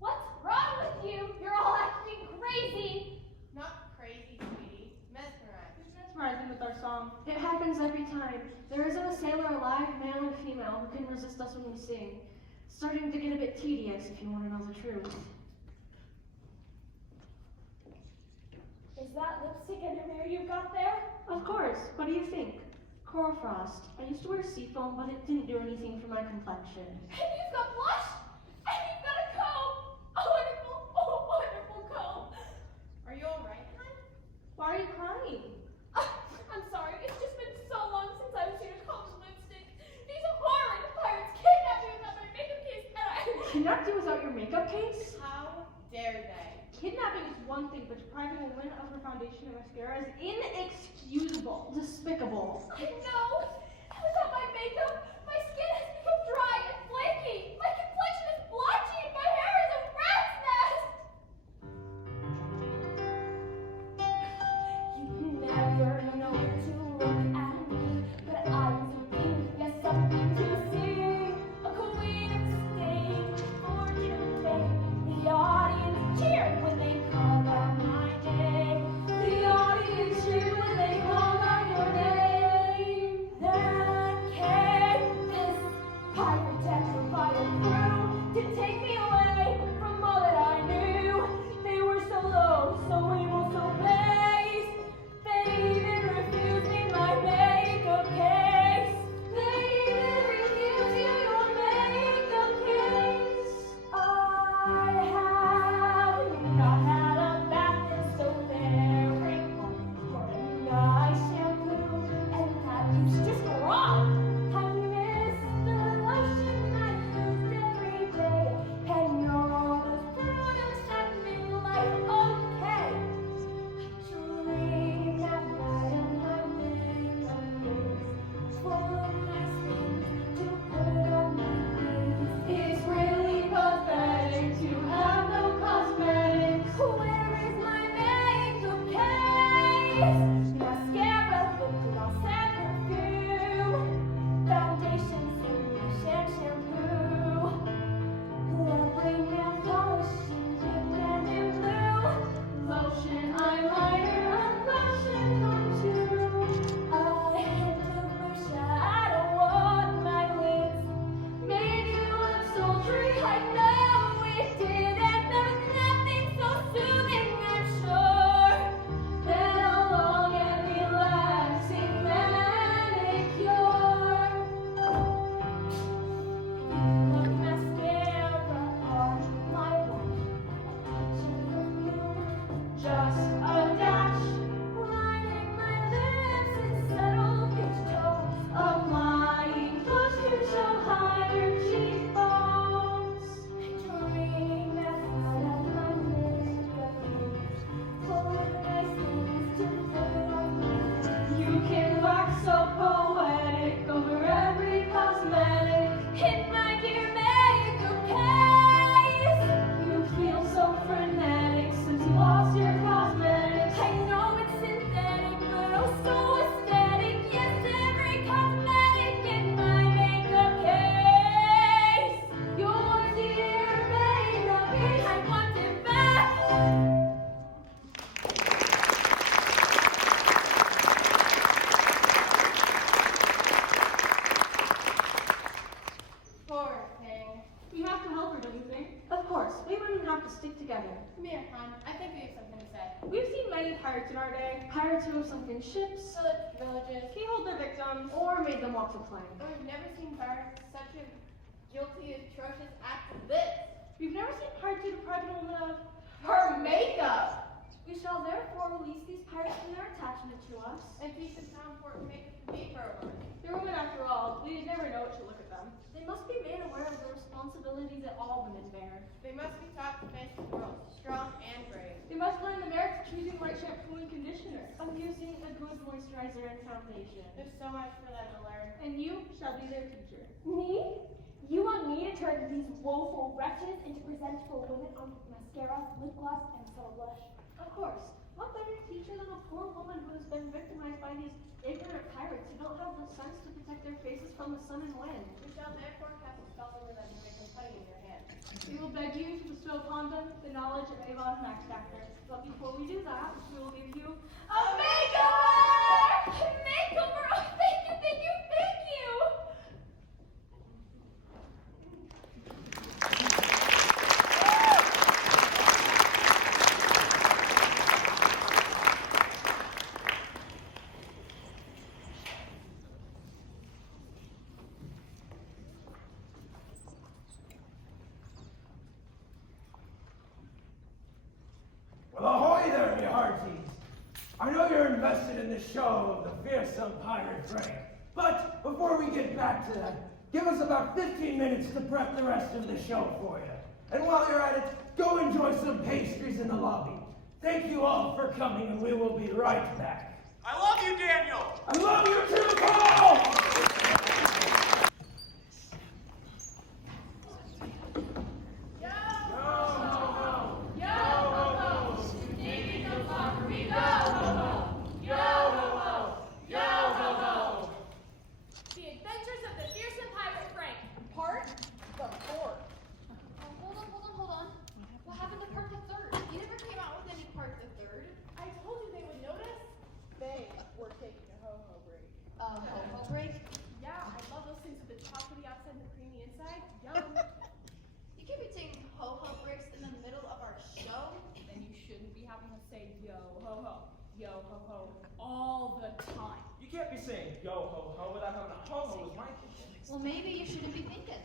What's wrong with you? You're all acting crazy. Not crazy, sweetie. Mesmerized. Mesmerizing with our song. It happens every time. There isn't a sailor alive, male or female, who can resist us when we sing. It's starting to get a bit tedious, if you want to know the truth. Is that lipstick and a mirror you've got there? Of course. What do you think? Coral frost. I used to wear seafoam, but it didn't do anything for my complexion. And you've got blush? And you've got a comb! A wonderful comb! Are you alright, hon? Why are you crying? I'm sorry, it's just been so long since I've seen a comb and lipstick. These horrid pirates kidnapped me without my makeup case, and I... Kidnapped you without your makeup case? How dare they? Kidnapping is one thing, but depriving a woman of her foundation and mascara is inexcusable. Despicable. I know! Without my makeup, my skin has become dry and flaky. My complexion is blotchy and my hair is a rat's nest! You never know where to look at me, but together. Come here, hon. I think we have something to say. We've seen many pirates in our day. Pirates who have sunk in ships, Pillaged villages. Keyholed their victims. or made them walk the plank. And we've never seen pirates such a guilty, atrocious act as this. We've never seen pirates who deprive a woman of Her makeup! We shall therefore release these pirates from their attachment to us. And teach them how important makeup can be for a woman. They're women after all. We never know what to look at them. They must be made aware of the responsibilities that all women bear. They must be taught to face the world, strong and brave. They must learn the merits of choosing the right shampoo and conditioner. Of using a good moisturizer and foundation. There's so much for them to learn. And you shall be their teacher. Me? You want me to turn these woeful wretches into presentable women on mascara, lip gloss, and subtle blush? Of course. What better teacher than a poor woman who has been victimized by these ignorant pirates who don't have the sense to protect their faces from the sun and wind? We shall therefore cast a spell over them to make them putty in your hand. We will beg you to bestow upon them the knowledge of Avon's Max Factor. But before we do that, we will give you A makeover! Makeover! Oh, thank you, thank you, thank you! Well, ahoy there, me hearties. I know you're invested in the show of the Fearsome Pirate Frank, but before we get back to that, give us about 15 minutes to prep the rest of the show for you. And while you're at it, go enjoy some pastries in the lobby. Thank you all for coming, and we will be right back. I love you, Daniel! I love you too, Paul! The Adventures of the Fearsome Pirate Frank, part the fourth. Hold on. What happened to part the third? You never came out with any part the third. I told you they would notice. They were taking a ho-ho break. Ho-ho break? Yeah, I love those things with the chocolatey outside and the creamy inside. Yum. You can't be taking ho-ho breaks in the middle of our show. Then you shouldn't be having to say yo ho ho all the time. You can't be saying yo ho ho without having a ho ho as my kitchen. Well, maybe you shouldn't be thinking.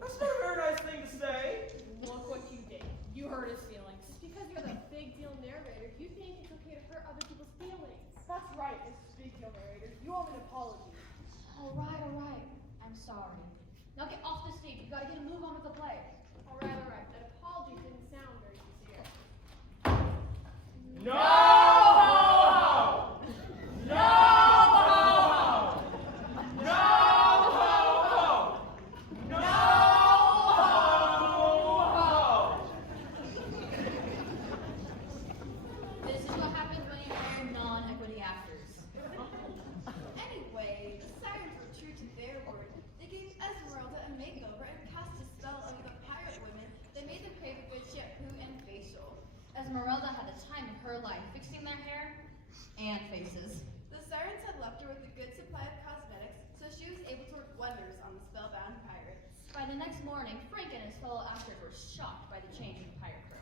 That's not a very nice thing to say. Look what you did. You hurt his feelings. Because you're the big deal narrator, you think it's okay to hurt other people's feelings. That's right, Mrs. Big Deal Narrator. You owe an apology. All right. I'm sorry. Now get off the stage. We've got to get a move on with the play. All right. That apology didn't sound very sincere. No ho ho! No ho ho! No ho ho! No ho ho! This is what happens when you hire non-equity actors. Anyway, the sirens were true to their word. They gave Esmeralda a makeover and cast a spell over the pirate women that made them crave a good shampoo and facial. Esmeralda had the time of her life fixing their hair and faces. The sirens had left her with a good supply of cosmetics, so she was able to work wonders on the spellbound pirates. By the next morning, Frank and his fellow actors were shocked by the change in the pirate crew.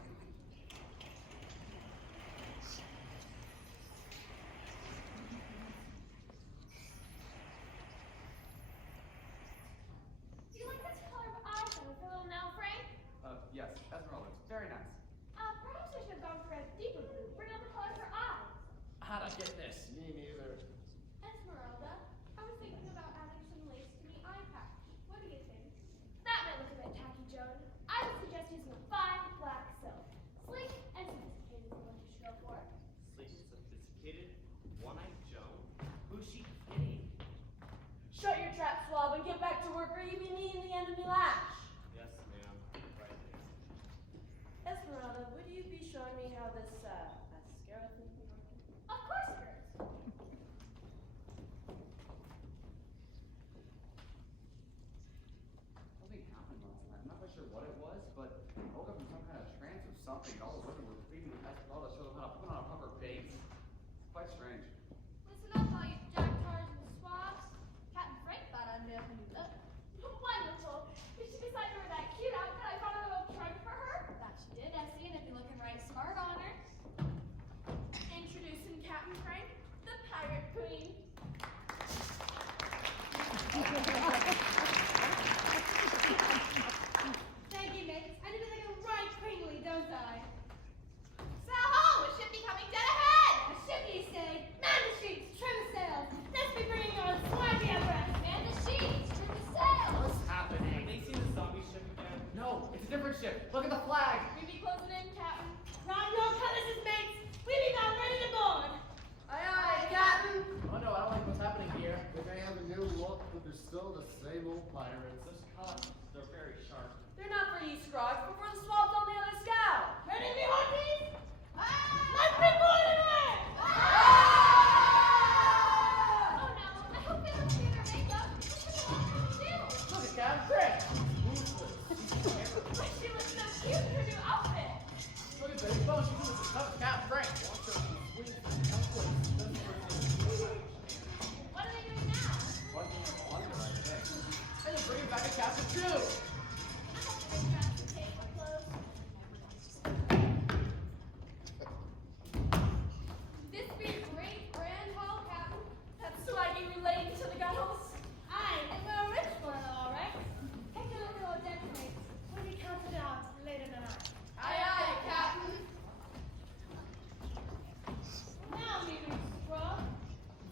Do you like this color of eyes on the pillow now, Frank? Yes, Esmeralda, it's very nice. Perhaps I should have gone for a deeper blue. Bring out the color of her eyes. How'd I get this? Me neither. Esmeralda, I was thinking about adding some lace to the eye patch. What do you think? That might look a bit tacky, Joan. I would suggest using a fine black silk. Sleek and sophisticated is what you should go for. Sleek, sophisticated, one-eyed Joan? Who's she kidding? Shut your trap, swab, and get back to work, or you be needing the end of me lash. Yes, ma'am. Right there. Esmeralda, would you be showing me how this mascara thing is working? Of course it is. Something happened last night. I'm not quite sure what it was, but I woke up in some kind of trance or something. All of a sudden, we're treating Esmeralda to show them how to put on a proper base. Quite strange. Listen up, all you jack tars and swabs. Captain Frank thought I'd know who knew that. Wonderful. Did she decide to wear that cute outfit I brought a little trunk for her? That she did. ship. Look at the flag. We be closing in, Captain. Round your cutlasses, mates. We be about ready to board. Aye, aye, Captain. Oh no, I don't like what's happening here. They may have a new look, but they're still the same old pirates. Those cuts, they're very sharp. They're not for you scrogs, but for the swabs on the other scow. Ready, me hearties? Let's be boarding away! Oh no, I hope they don't see their makeup. What do? Look at Captain Frank. She looks so cute in her new outfit. Look at Betty Bones, she's doing some stuff with Captain Frank. What are they doing now? What do you wonder, I think? And then bring it back to Captain Two. This be great grand hall, Captain. That's swaggy relating to the gunnels. Aye, and we're a rich one, all right. Take a look at our deck mates. We'll be counted out later tonight. Aye, aye, Captain. Now, me scrub.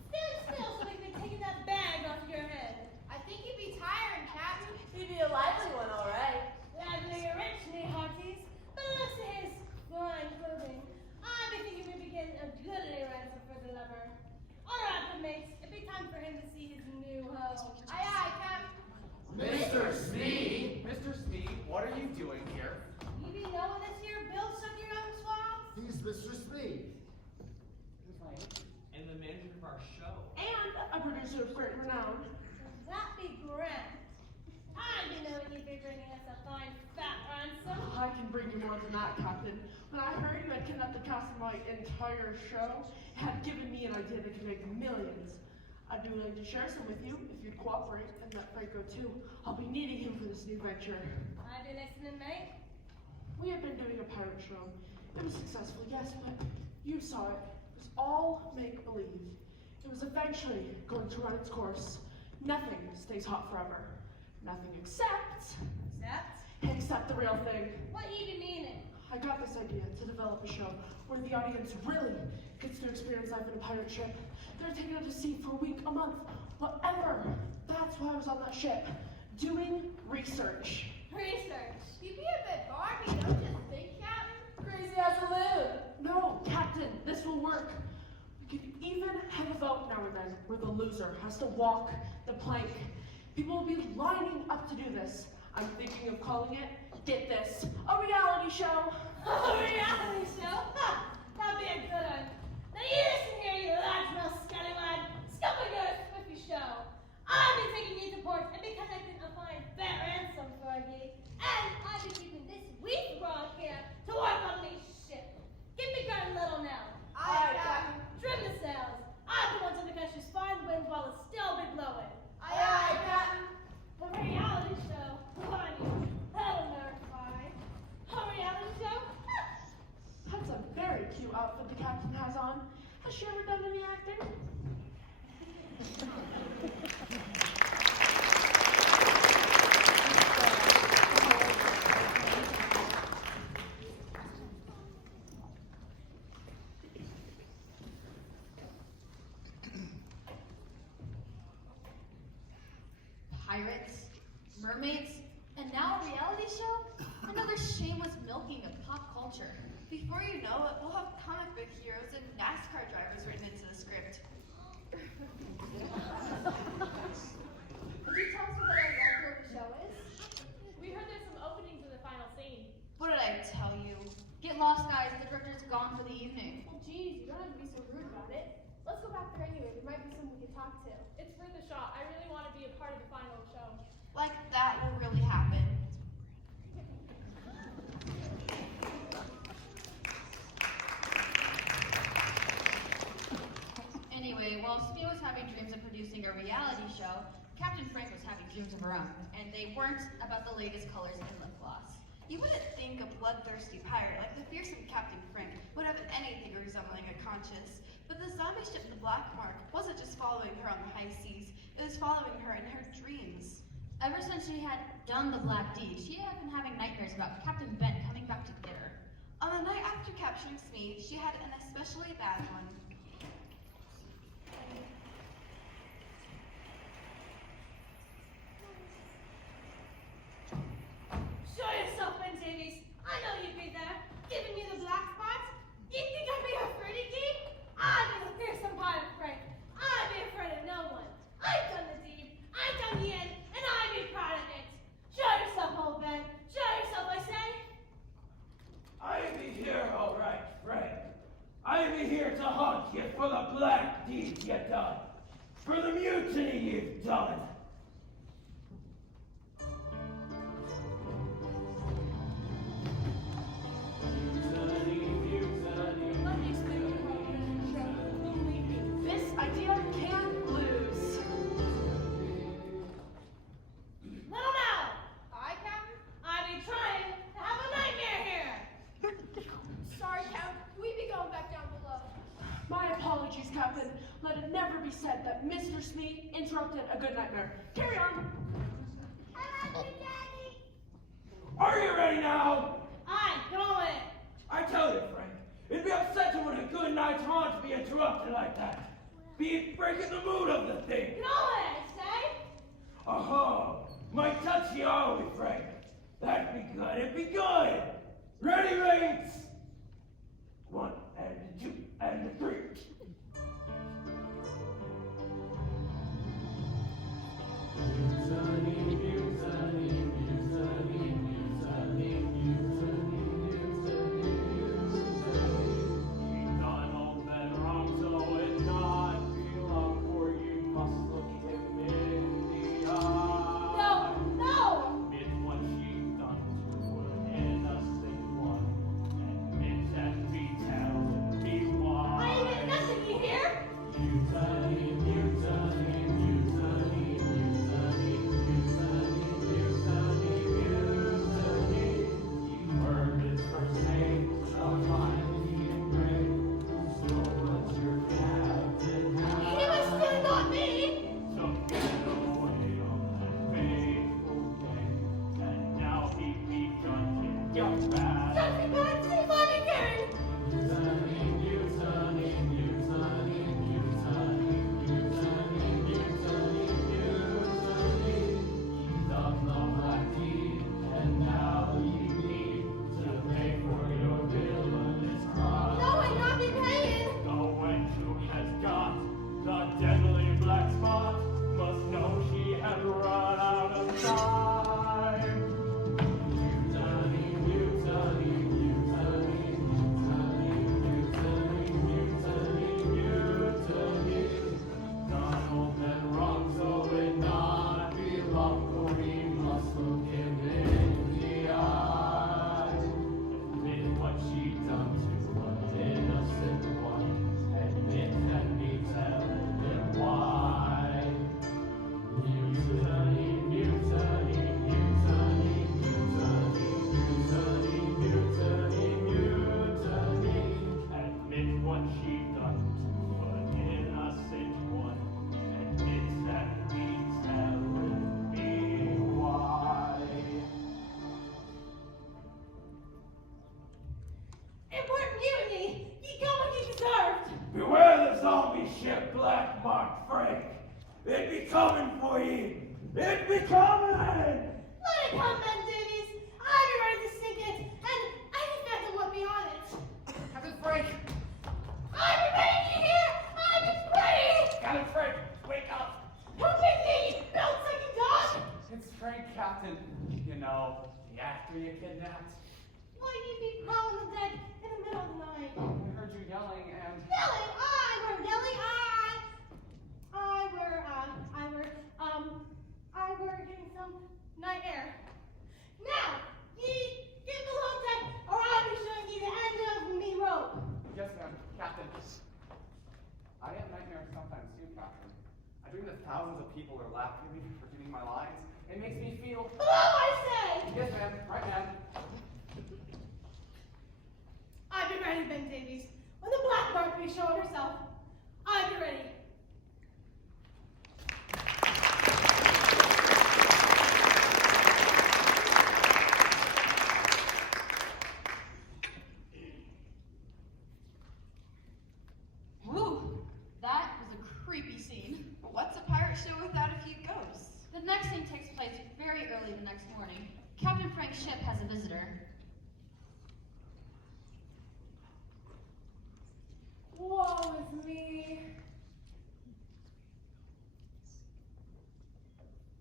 Stand still so we can take that bag off your head. I think you'd be tired, Captain. He'd be a lively one, all right. Lively rich, me hearties. But unless it is fine clothing, I be thinking we begin a goodly ransom for the lover. All right, mates. It'd be time for him to see his new home. Aye, aye, Captain. Mr. Smee! Mr. Smee, what are you doing here? You be knowing this here Bill suck your own swabs? He's Mr. Smee. And the manager of our show. And a producer of great renown. That be grand. I be knowing you be bringing us a fine fat ransom. I can bring you more than that, Captain. When I heard you had kidnapped the cast of my entire show, it had given me an idea that could make millions. I'd be willing to share some with you if you'd cooperate, and let Franco too. I'll be needing him for this new venture. I be listening, mate. We had been doing a pirate show. It was successful, yes, but you saw it. It was all make-believe. It was eventually going to run its course. Nothing stays hot forever. Nothing except the real thing. What you be meaning? I got this idea to develop a show where the audience really gets to experience life in a pirate ship. They're taken out to sea for a week, a month, whatever. That's why I was on that ship, doing research. Research. You'd be a bit Barbie, don't you think, Captain? Crazy as a loon. No, Captain, this will work. We could even have a vote now and then where the loser has to walk the plank. People will be lining up to do this. I'm thinking of calling it, get this, a reality show. A reality show? Ha! That'd be a good one. Now you listen here, you largemouth scallywag. Scupping your spiffy show. I'll be taking you to port and be collecting a fine fat ransom for ye. And I'll be keeping this wheat rod here to work on me ship. Give me gun little now. Aye, Captain. Trim the sails. I'll be wanting to catch this fine wind while it still be blowing. Aye, aye, Captain. A reality show. Why you? That'll nerfy. A reality show? That's a very cute outfit the captain has on. Has she ever done any acting? Pirates, mermaids, and now a reality show? Another shameless milking of pop culture. Before you know it, we'll have comic book heroes and NASCAR drivers written into the script. Could you tell us what the logo of the show is? We heard there's some openings in the final scene. What did I tell you? Get lost, guys. The director's gone for the evening. Well, geez, you don't have to be so rude about it. Let's go back there anyway. There might be someone we can talk to. It's worth a shot. I really want to be a part of the final show. Like that will really happen. Anyway, while Smee was having dreams of producing a reality show, Captain Frank was having dreams of her own, and they weren't about the latest colors in lip gloss. You wouldn't think a bloodthirsty pirate like the fearsome Captain Frank would have anything resembling a conscience. But the zombie ship, the Black Mark, wasn't just following her on the high seas, it was following her in her dreams. Ever since she had done the black deed, she had been having nightmares about Captain Ben coming back to get her. On the night after capturing Smee, she had an especially bad one. Show yourself, Ben Davies. interrupted a good nightmare. Carry on. I love you, Daddy. Are you ready now? I'm going. I tell you, Frank, it'd be upsetting when a good night's haunt be interrupted like that. Be breaking the mood of the thing. You know what I say? Oh, my touchy are we, Frank? That'd be good, it'd be good. Ready, Rings? 1 and 2 and 3. Beware the zombie ship, Black Mark Frank. It be coming for ye. It be coming. Let it come then, Davies. I'll be ready to sink it, and I just have to look beyond it. Captain Frank! I'm ready to hear. I'm ready. Captain Frank, wake up! Who picked me? Built second dog. It's Frank, Captain. You know, the actor you kidnapped. Why do you be prowling the deck in the middle of the night? I heard you yelling and... Yelling! I were getting some night air. Now, ye get below deck, or I'll be showing ye the end of me rope. Yes, ma'am, Captain. I have nightmares sometimes too, Captain. I dream that thousands of people are laughing at me for forgetting my lines. It makes me feel... Below, I say! Yes, ma'am. Right, ma'am. I'd be ready, Ben Davies. When the black mark be showing herself, I'd be ready. Woo! That was a creepy scene. What's a pirate show without a few ghosts? The next scene takes place very early the next morning. Captain Frank's ship has a visitor. Woe is me.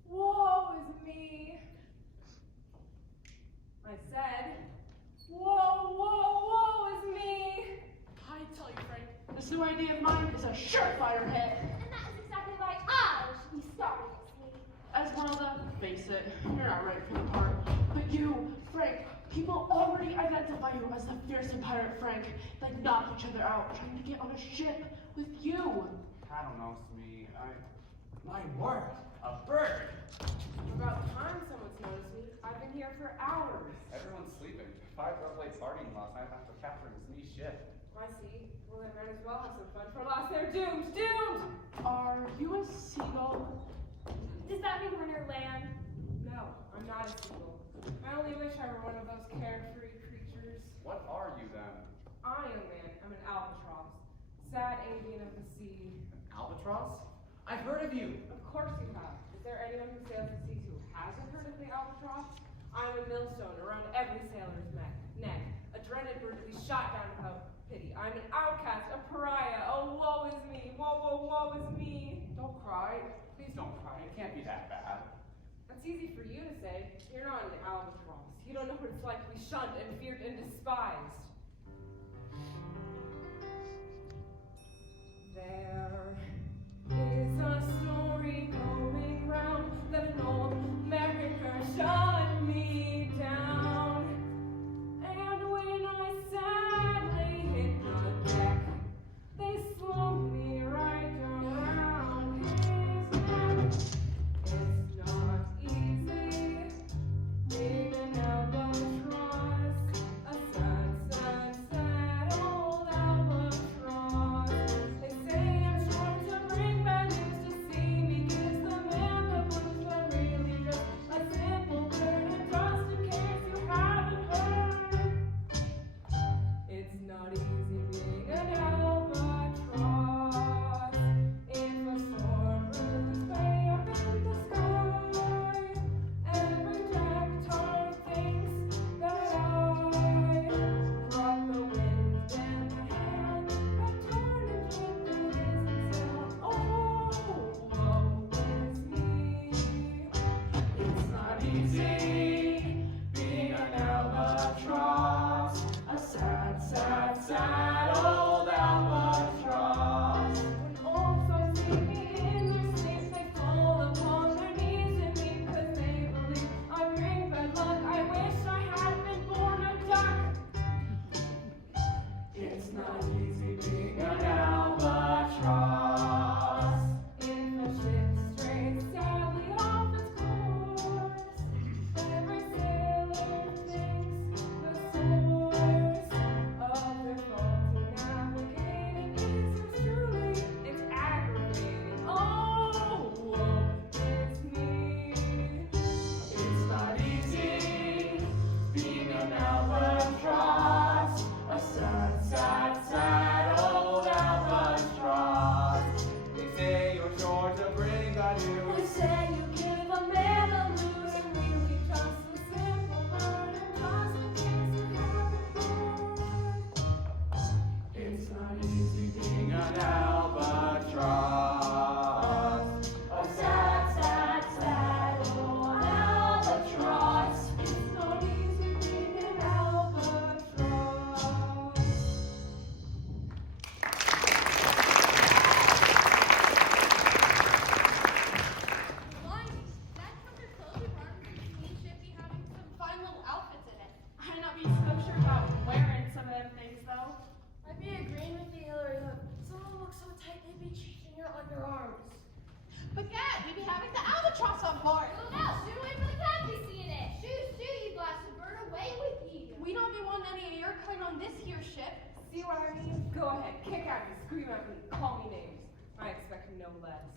Woe is me. I said, woe is me. I tell you, Frank, this new idea of mine is a surefire hit. And that is exactly why I should be starring this week. Esmeralda, face it, you're not right for the part. But you, Frank, people already identify you as the fearsome pirate Frank. They knock each other out trying to get on a ship with you. I don't know, Smee. My word, a bird. About time someone's noticed me. I've been here for hours. Everyone's sleeping. 5 were up late partying last night after capturing Smee's ship. I see. Well, they might as well have some fun for last. They're doomed! Doomed! Are you a seagull? Does that mean we're near land? No, I'm not a seagull. I only wish I were one of those carefree creatures. What are you then? I, young man, am an albatross. Sad Indian of the sea. An albatross? I've heard of you. Of course you have. Is there anyone who sails the seas who hasn't heard of the albatross? I'm a millstone around every sailor's neck. A dreaded bird to be shot down without pity. I'm an outcast, a pariah. Oh, woe is me. Woe is me. Don't cry. Please don't cry. It can't be that bad. That's easy for you to say. You're not an albatross. You don't know what it's like to be shunned and feared and despised. There is a story going round that an old mariner shut me down. And when I sadly hit the deck, they slowed me right around his neck. It's not easy being an albatross, a sad old albatross. They say I'm trying to bring bad news to see me, gives the man the blues, but really just a simple word and just in case you haven't heard. It's not easy being an albatross. If a storm brews way up in the sky, every jack-tar thinks that I brought the wind and the hand that turned and hit the mist sail. Oh, woe is me. It's not easy being an albatross, a sad old albatross. When old folks see me in their sleep, they fall upon their knees and weep, 'cause they believe I bring bad luck. I wish I had been born a duck. It's not easy being an albatross. If a ship strays sadly off its course, every sailor thinks the source of their faulty navigating is yours truly. It's aggravating. Oh, woe is me. It's not easy being an albatross, a sad old albatross. They say you're sure to bring bad news. They say you give a man a lose, and really just a simple word, and just in case you haven't heard. It's not easy being an albatross, a sad old albatross. It's not easy being an albatross. Blimey, that covered clothes and run we should be having some fine little outfits in it. I'm not being so sure about wearing some of them things, though. I'd be agreeing with you, Hillary. Some of them look so tight they'd be cheating your underarms. But yeah, we'd be having the albatross on board. Well, now, shoot away for the cat be seeing it. Shoot, you blasted bird, away with you. We don't be wanting any of your kind on this here ship. See what I mean? Go ahead, kick at me, scream at me, call me names. I expect no less.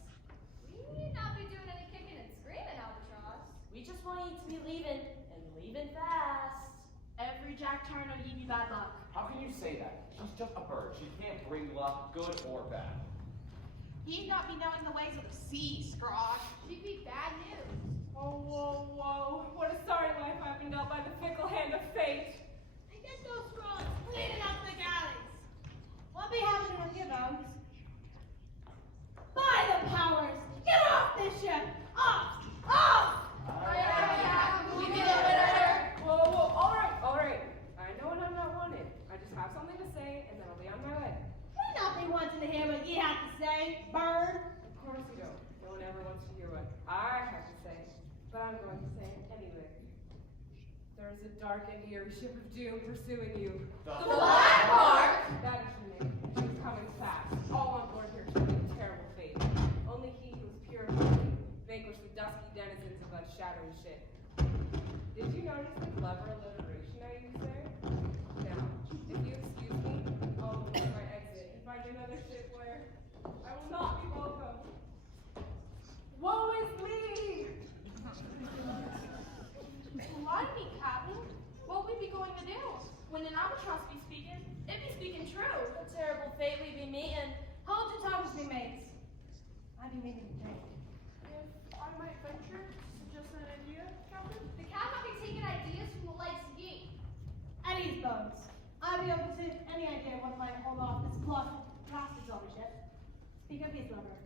We need not be doing any kicking and screaming, albatross. We just want you to be leaving, and leaving fast. Every jack tar know ye be bad luck. How can you say that? She's just a bird. She can't bring luck, good or bad. Ye not be knowing the ways of the sea, Scrog. She'd be bad news. Oh, whoa. What a sorry life I've been dealt by the fickle hand of fate. And get those scrolls bleeding out the galleys. What be happening with you, Bones? By the powers! Get off this ship! Off! We did it better. Whoa, all right. I know when I'm not wanted. I just have something to say, and then I'll be on my way. We not be wanting to hear what ye have to say, bird. Of course you don't. No one ever wants to hear what I have to say, but I'm going to say it anyway. There is a dark and eerie ship of doom pursuing you. The Black Mark! That is her name. She's coming fast. All on board here to meet a terrible fate. Only he who is pure and holy vanquished the dusky denizens of that shadowy ship. Did you notice the clever alliteration I used there? Now, if you excuse me, I'll When an albatross be speaking, it be speaking true. A terrible fate we be meeting. Hold your tongues, me mates. I be making a drink. If I might venture to suggest an idea, Captain? The captain be taking ideas from the likes of ye. Eddie's bones. I'll be open to any idea what might hold off this blasted zombie ship. Speak up, yes, lover.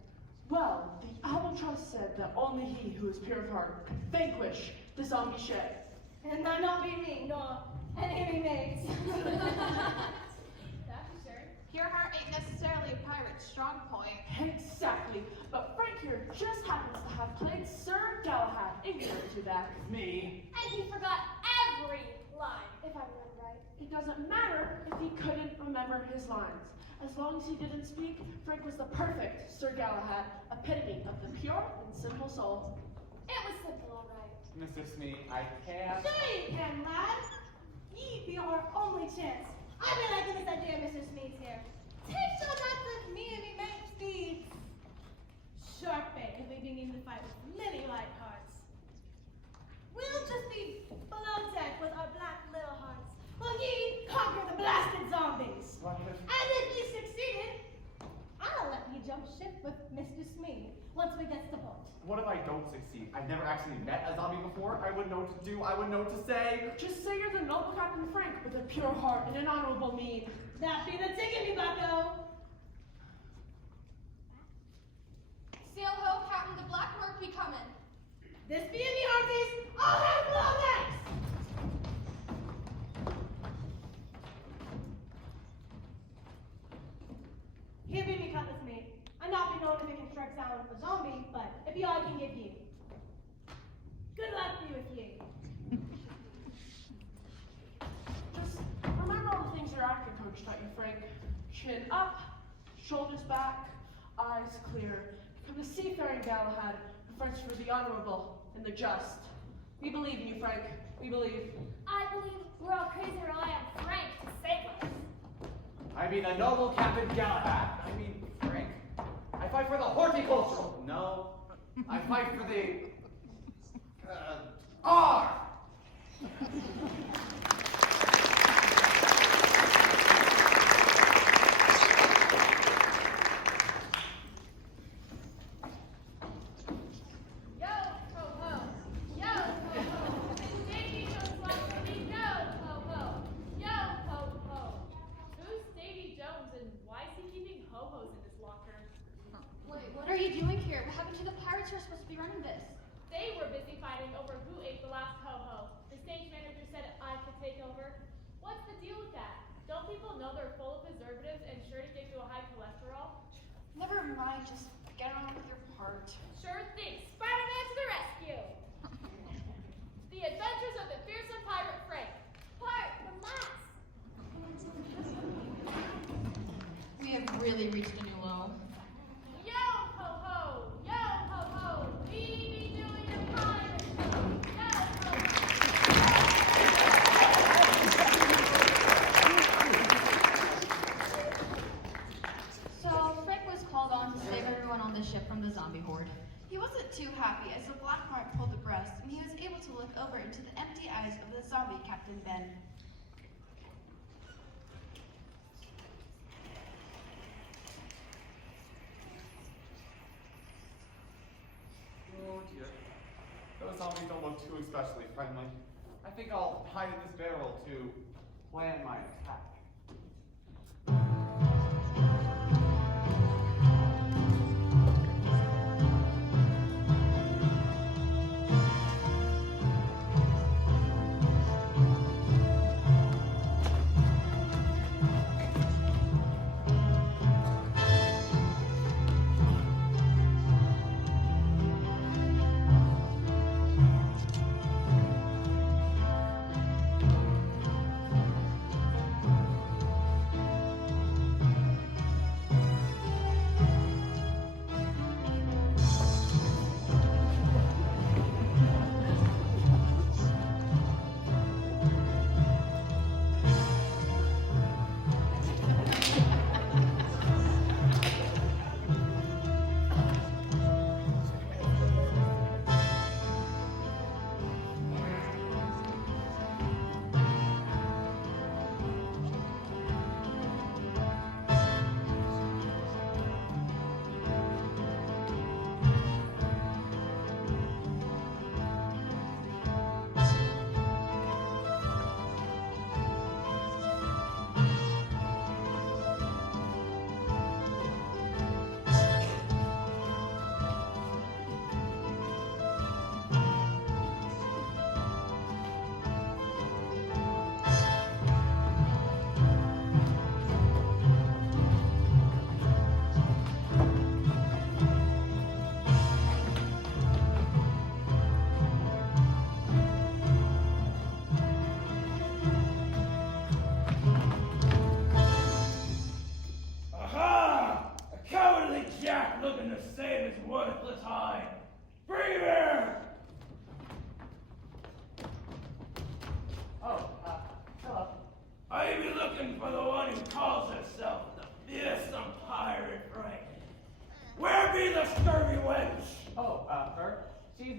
Well, the albatross said that only he who is pure of heart could vanquish the zombie ship. And that not be me, nor any of me mates. That's for sure. Pure heart ain't necessarily a pirate's strong point. Exactly, but Frank here just happens to have played Sir Galahad, ignorant to that. Me. And he forgot every line, if I remember right. It doesn't matter if he couldn't remember his lines. As long as he didn't speak, Frank was the perfect Sir Galahad, epitome of the pure and simple soul. It was simple, all right. Mr. Smee, I can't. Sure you can, lad. Ye be our only chance. I be liking this idea, Mr. Smede's here. Take so that the me and me mates be sharp bait if we be needing to fight with lily-like hearts. We'll just be below deck with our black little hearts. Will ye conquer the blasted zombies? And if ye succeeded, I'll let ye jump ship with Mr. Smee once we get to the port. What if I don't succeed? I've never actually met a zombie before. I wouldn't know what to do. I wouldn't know what to say. Just say you're the noble Captain Frank with a pure heart and an honorable mien. That be the ticket, me bucko. Sail ho, Captain, the black mark be coming. This be me hearties. I'll have blow next. Here be me cutlass mate. I not be known if it can strike down a zombie, but it be all I can give you. Good luck be with you. Just remember all the things your acting coach taught you, Frank. Chin up, shoulders back, eyes clear. Become the seafaring Galahad who fights for the honorable and the just. We believe in you, Frank. We believe. I believe we're all crazy to rely on Frank to save us. I mean, the noble Captain Galahad. I mean, Frank. I fight for the horticultural. No, I fight for the R. Yo ho ho, yo ho ho. Davy Jones wants to be yo ho ho, yo ho ho. Who's Davy Jones and why is he keeping ho-hos in his locker? Wait, what are you doing here? What happened to the pirates who are supposed to be running this? They were busy fighting over who ate the last ho-ho. The stage manager said I could take over. What's the deal with that? Don't people know they're full of preservatives and sure to give you a high cholesterol? Never mind, just get on with your part. Sure thing. Spider-Man to the rescue! The Adventures of the Fearsome Pirate Frank. Bart, relax. We have really reached a new low. Yo ho ho! Yo ho ho! We be doing a pirate show! Yo ho ho! So, Frank was called on to save everyone on the ship from the zombie horde. He wasn't too happy as the black mark pulled abreast, and he was able to look over into the empty eyes of the zombie Captain Ben. Oh dear. Those zombies don't look too especially friendly. I think I'll hide in this barrel to plan my attack.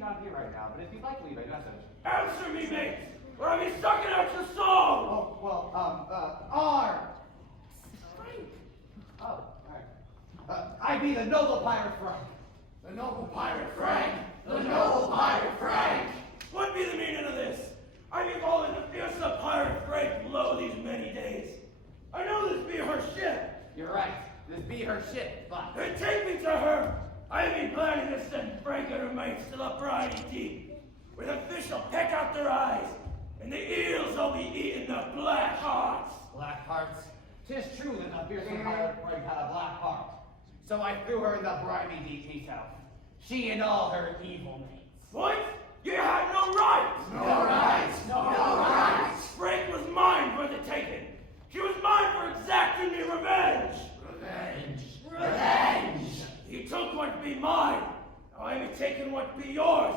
not here right now, but if you'd like, leave a message. Answer me, mate, or I'll be sucking out your soul! Oh, well, R. Frank. Oh, alright. I be the noble pirate Frank. The noble pirate Frank! The noble pirate Frank! What be the meaning of this? I be calling the fearsome pirate Frank low these many days. I know this be her ship. You're right. This be her ship, but... Then take me to her. I be planning to send Frank and her mates to the briny deep, where the fish will peck out their eyes, and the eels will be eating the black hearts. Black hearts? 'Tis true that the fearsome pirate Frank had a black heart. So I threw her in the briny deep myself. She and all her evil mates. What? You had no rights! No rights! No rights! Frank was mine for the taking. She was mine for exacting me revenge. Revenge! Revenge! He took what be mine. Now I am taking what be yours.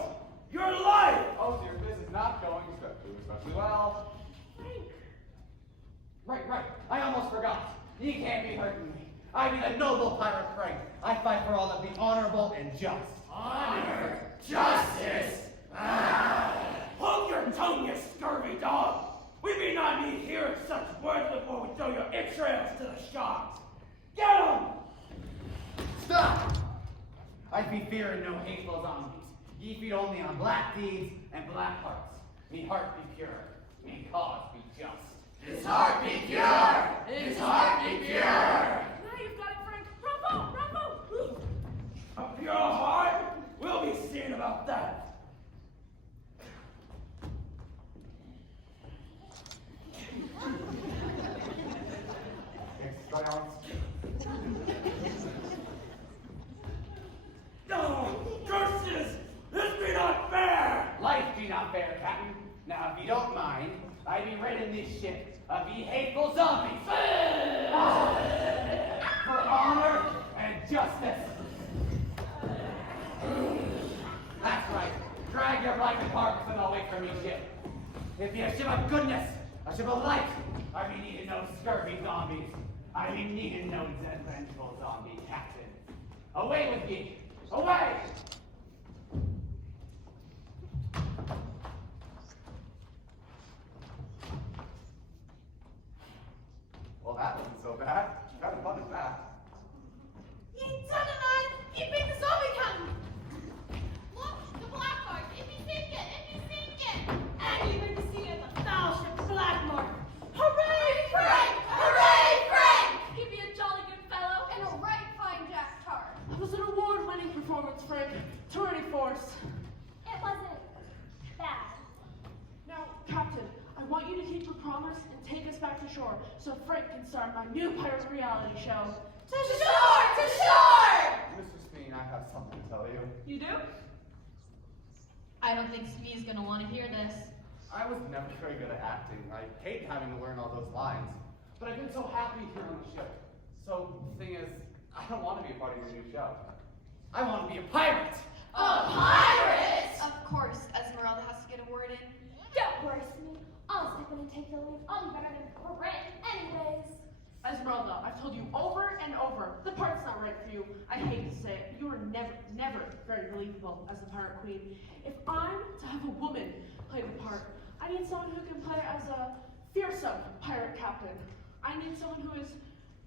Your life! Oh dear, this is not going especially well. Frank! Right. I almost forgot. You can't be hurting me. I be the noble pirate Frank. I fight for all that be honorable and just. Honor! Justice! Ah! Hold your tongue, you scurvy dog! We be not need hearing such words before we throw your entrails to the sharks! Get 'em! Stop! I be fearing no hateful zombies. Ye feed only on black deeds and black hearts. Me heart be pure, me cause be just. His heart be pure! His heart be pure! Now you've got it, Frank. Bravo! Bravo! A pure heart? We'll be seeing about that. No! Curses! This be not fair! Life be not fair, Captain. Now, if you don't mind, I be ridding this ship of ye hateful zombies. For honor and justice. That's right. Drag your blanket carcass and away from me ship. It be a ship of goodness, a ship of light. I be needing no scurvy zombies. I be needing no vengeful zombie captain. Away with ye! Away! Well, that wasn't so bad. Kind of fun as that. Ye gentlemen, ye beat the zombie captain! Look, the black mark, it be sinking, it be sinking! And ye been to see it, the foul ship black mark! Hooray, Frank! Hooray, Frank! He'd be a jolly good fellow and a right fine jack tar. That was an award-winning performance, Frank. Tourney force. It wasn't bad. Now, Captain, I want you to keep your promise and take us back to shore so Frank can start my new pirate reality show. To shore! To shore! Mr. Speen, I have something to tell you. You do? I don't think Smee's gonna want to hear this. I was never very good at acting. I hate having to learn all those lines. But I've been so happy here on the ship. So, the thing is, I don't want to be a part of your new show. I want to be a pirate! A pirate! Of course, Esmeralda has to get a word in. Don't worry, Smee. I'll step in and take the lead. I'll be better than Brent anyways. Esmeralda, I've told you over and over, the part's not right for you. I hate to say it, you are never very believable as the pirate queen. If I'm to have a woman play the part, I need someone who can play as a fearsome pirate captain. I need someone who is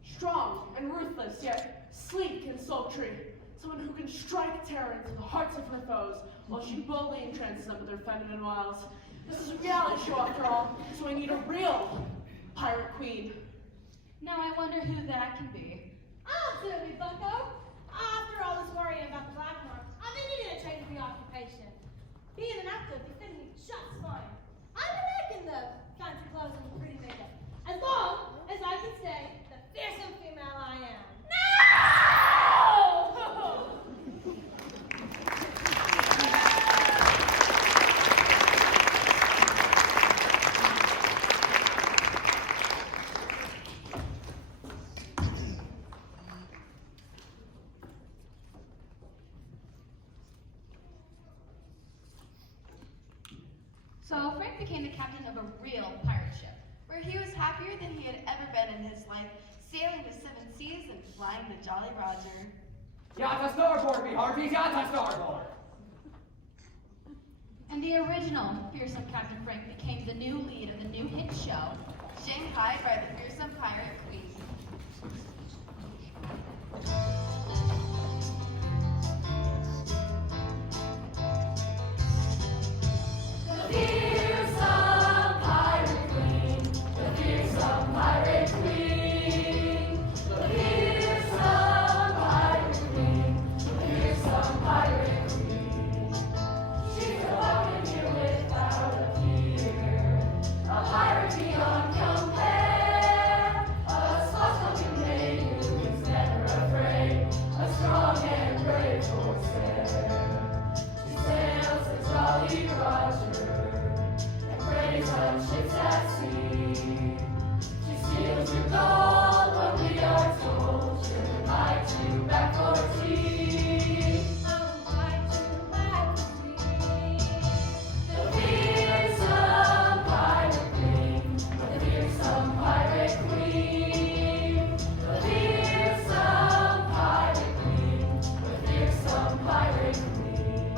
strong and ruthless, yet sleek and sultry. Someone who can strike terror into the hearts of her foes, while she boldly entrances them with her feminine wiles. This is a reality show after all, so I need a real pirate queen. Now I wonder who that can be. I'll do it, bucko. After all this worrying about the black mark, I've been needing a change of the occupation. Being an actor befitted me just fine. I've been liking the fancy clothes and the pretty makeup, as long as I can say the fearsome female I am. So Frank became the captain of a real pirate ship. Where he was happier than he had ever been in his life, sailing the seven seas and flying the Jolly Roger. Yacht a starboard, me hearties, yacht a starboard! And the original Fearsome Captain Frank became the new lead of the new hit show, Shanghai by the Fearsome Pirate Queen. The fearsome pirate queen, the fearsome pirate queen, the fearsome pirate queen, the fearsome pirate queen. She's a buccaneer without a fear, a pirate beyond compare, a sloth-looking maid who is never afraid, a strong and brave corsair. She sails the Jolly Roger and preys on ships at sea. She steals your gold when we are told she'll invite you back for tea. The fearsome pirate queen, the fearsome pirate queen, the fearsome pirate queen, the fearsome pirate queen.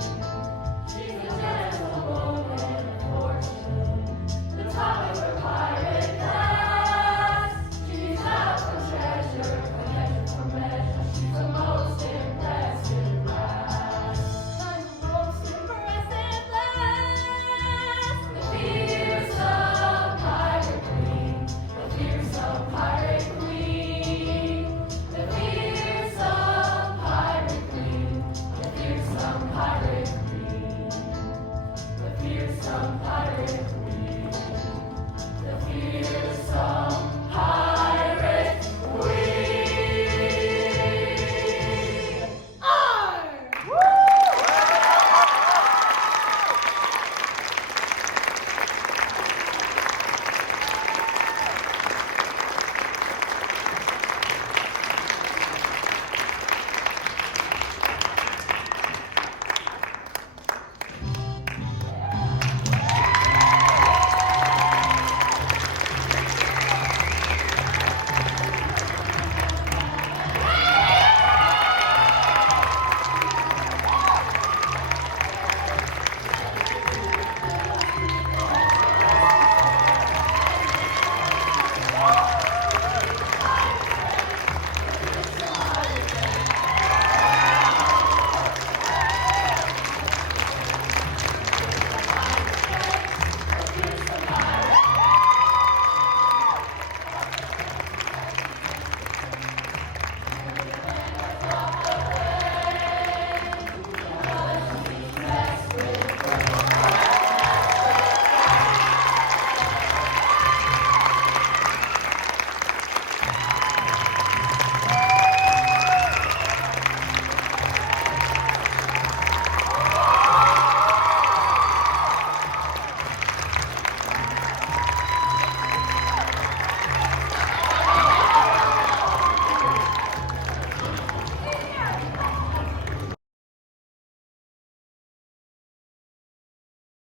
She's a gentlewoman of fortune, the top of her pirate class. She's out for treasure, for measure. She's the most impressive lass. I'm the most impressive lass. The fearsome pirate queen, the fearsome pirate queen, the fearsome pirate queen, the fearsome pirate queen, the fearsome pirate queen.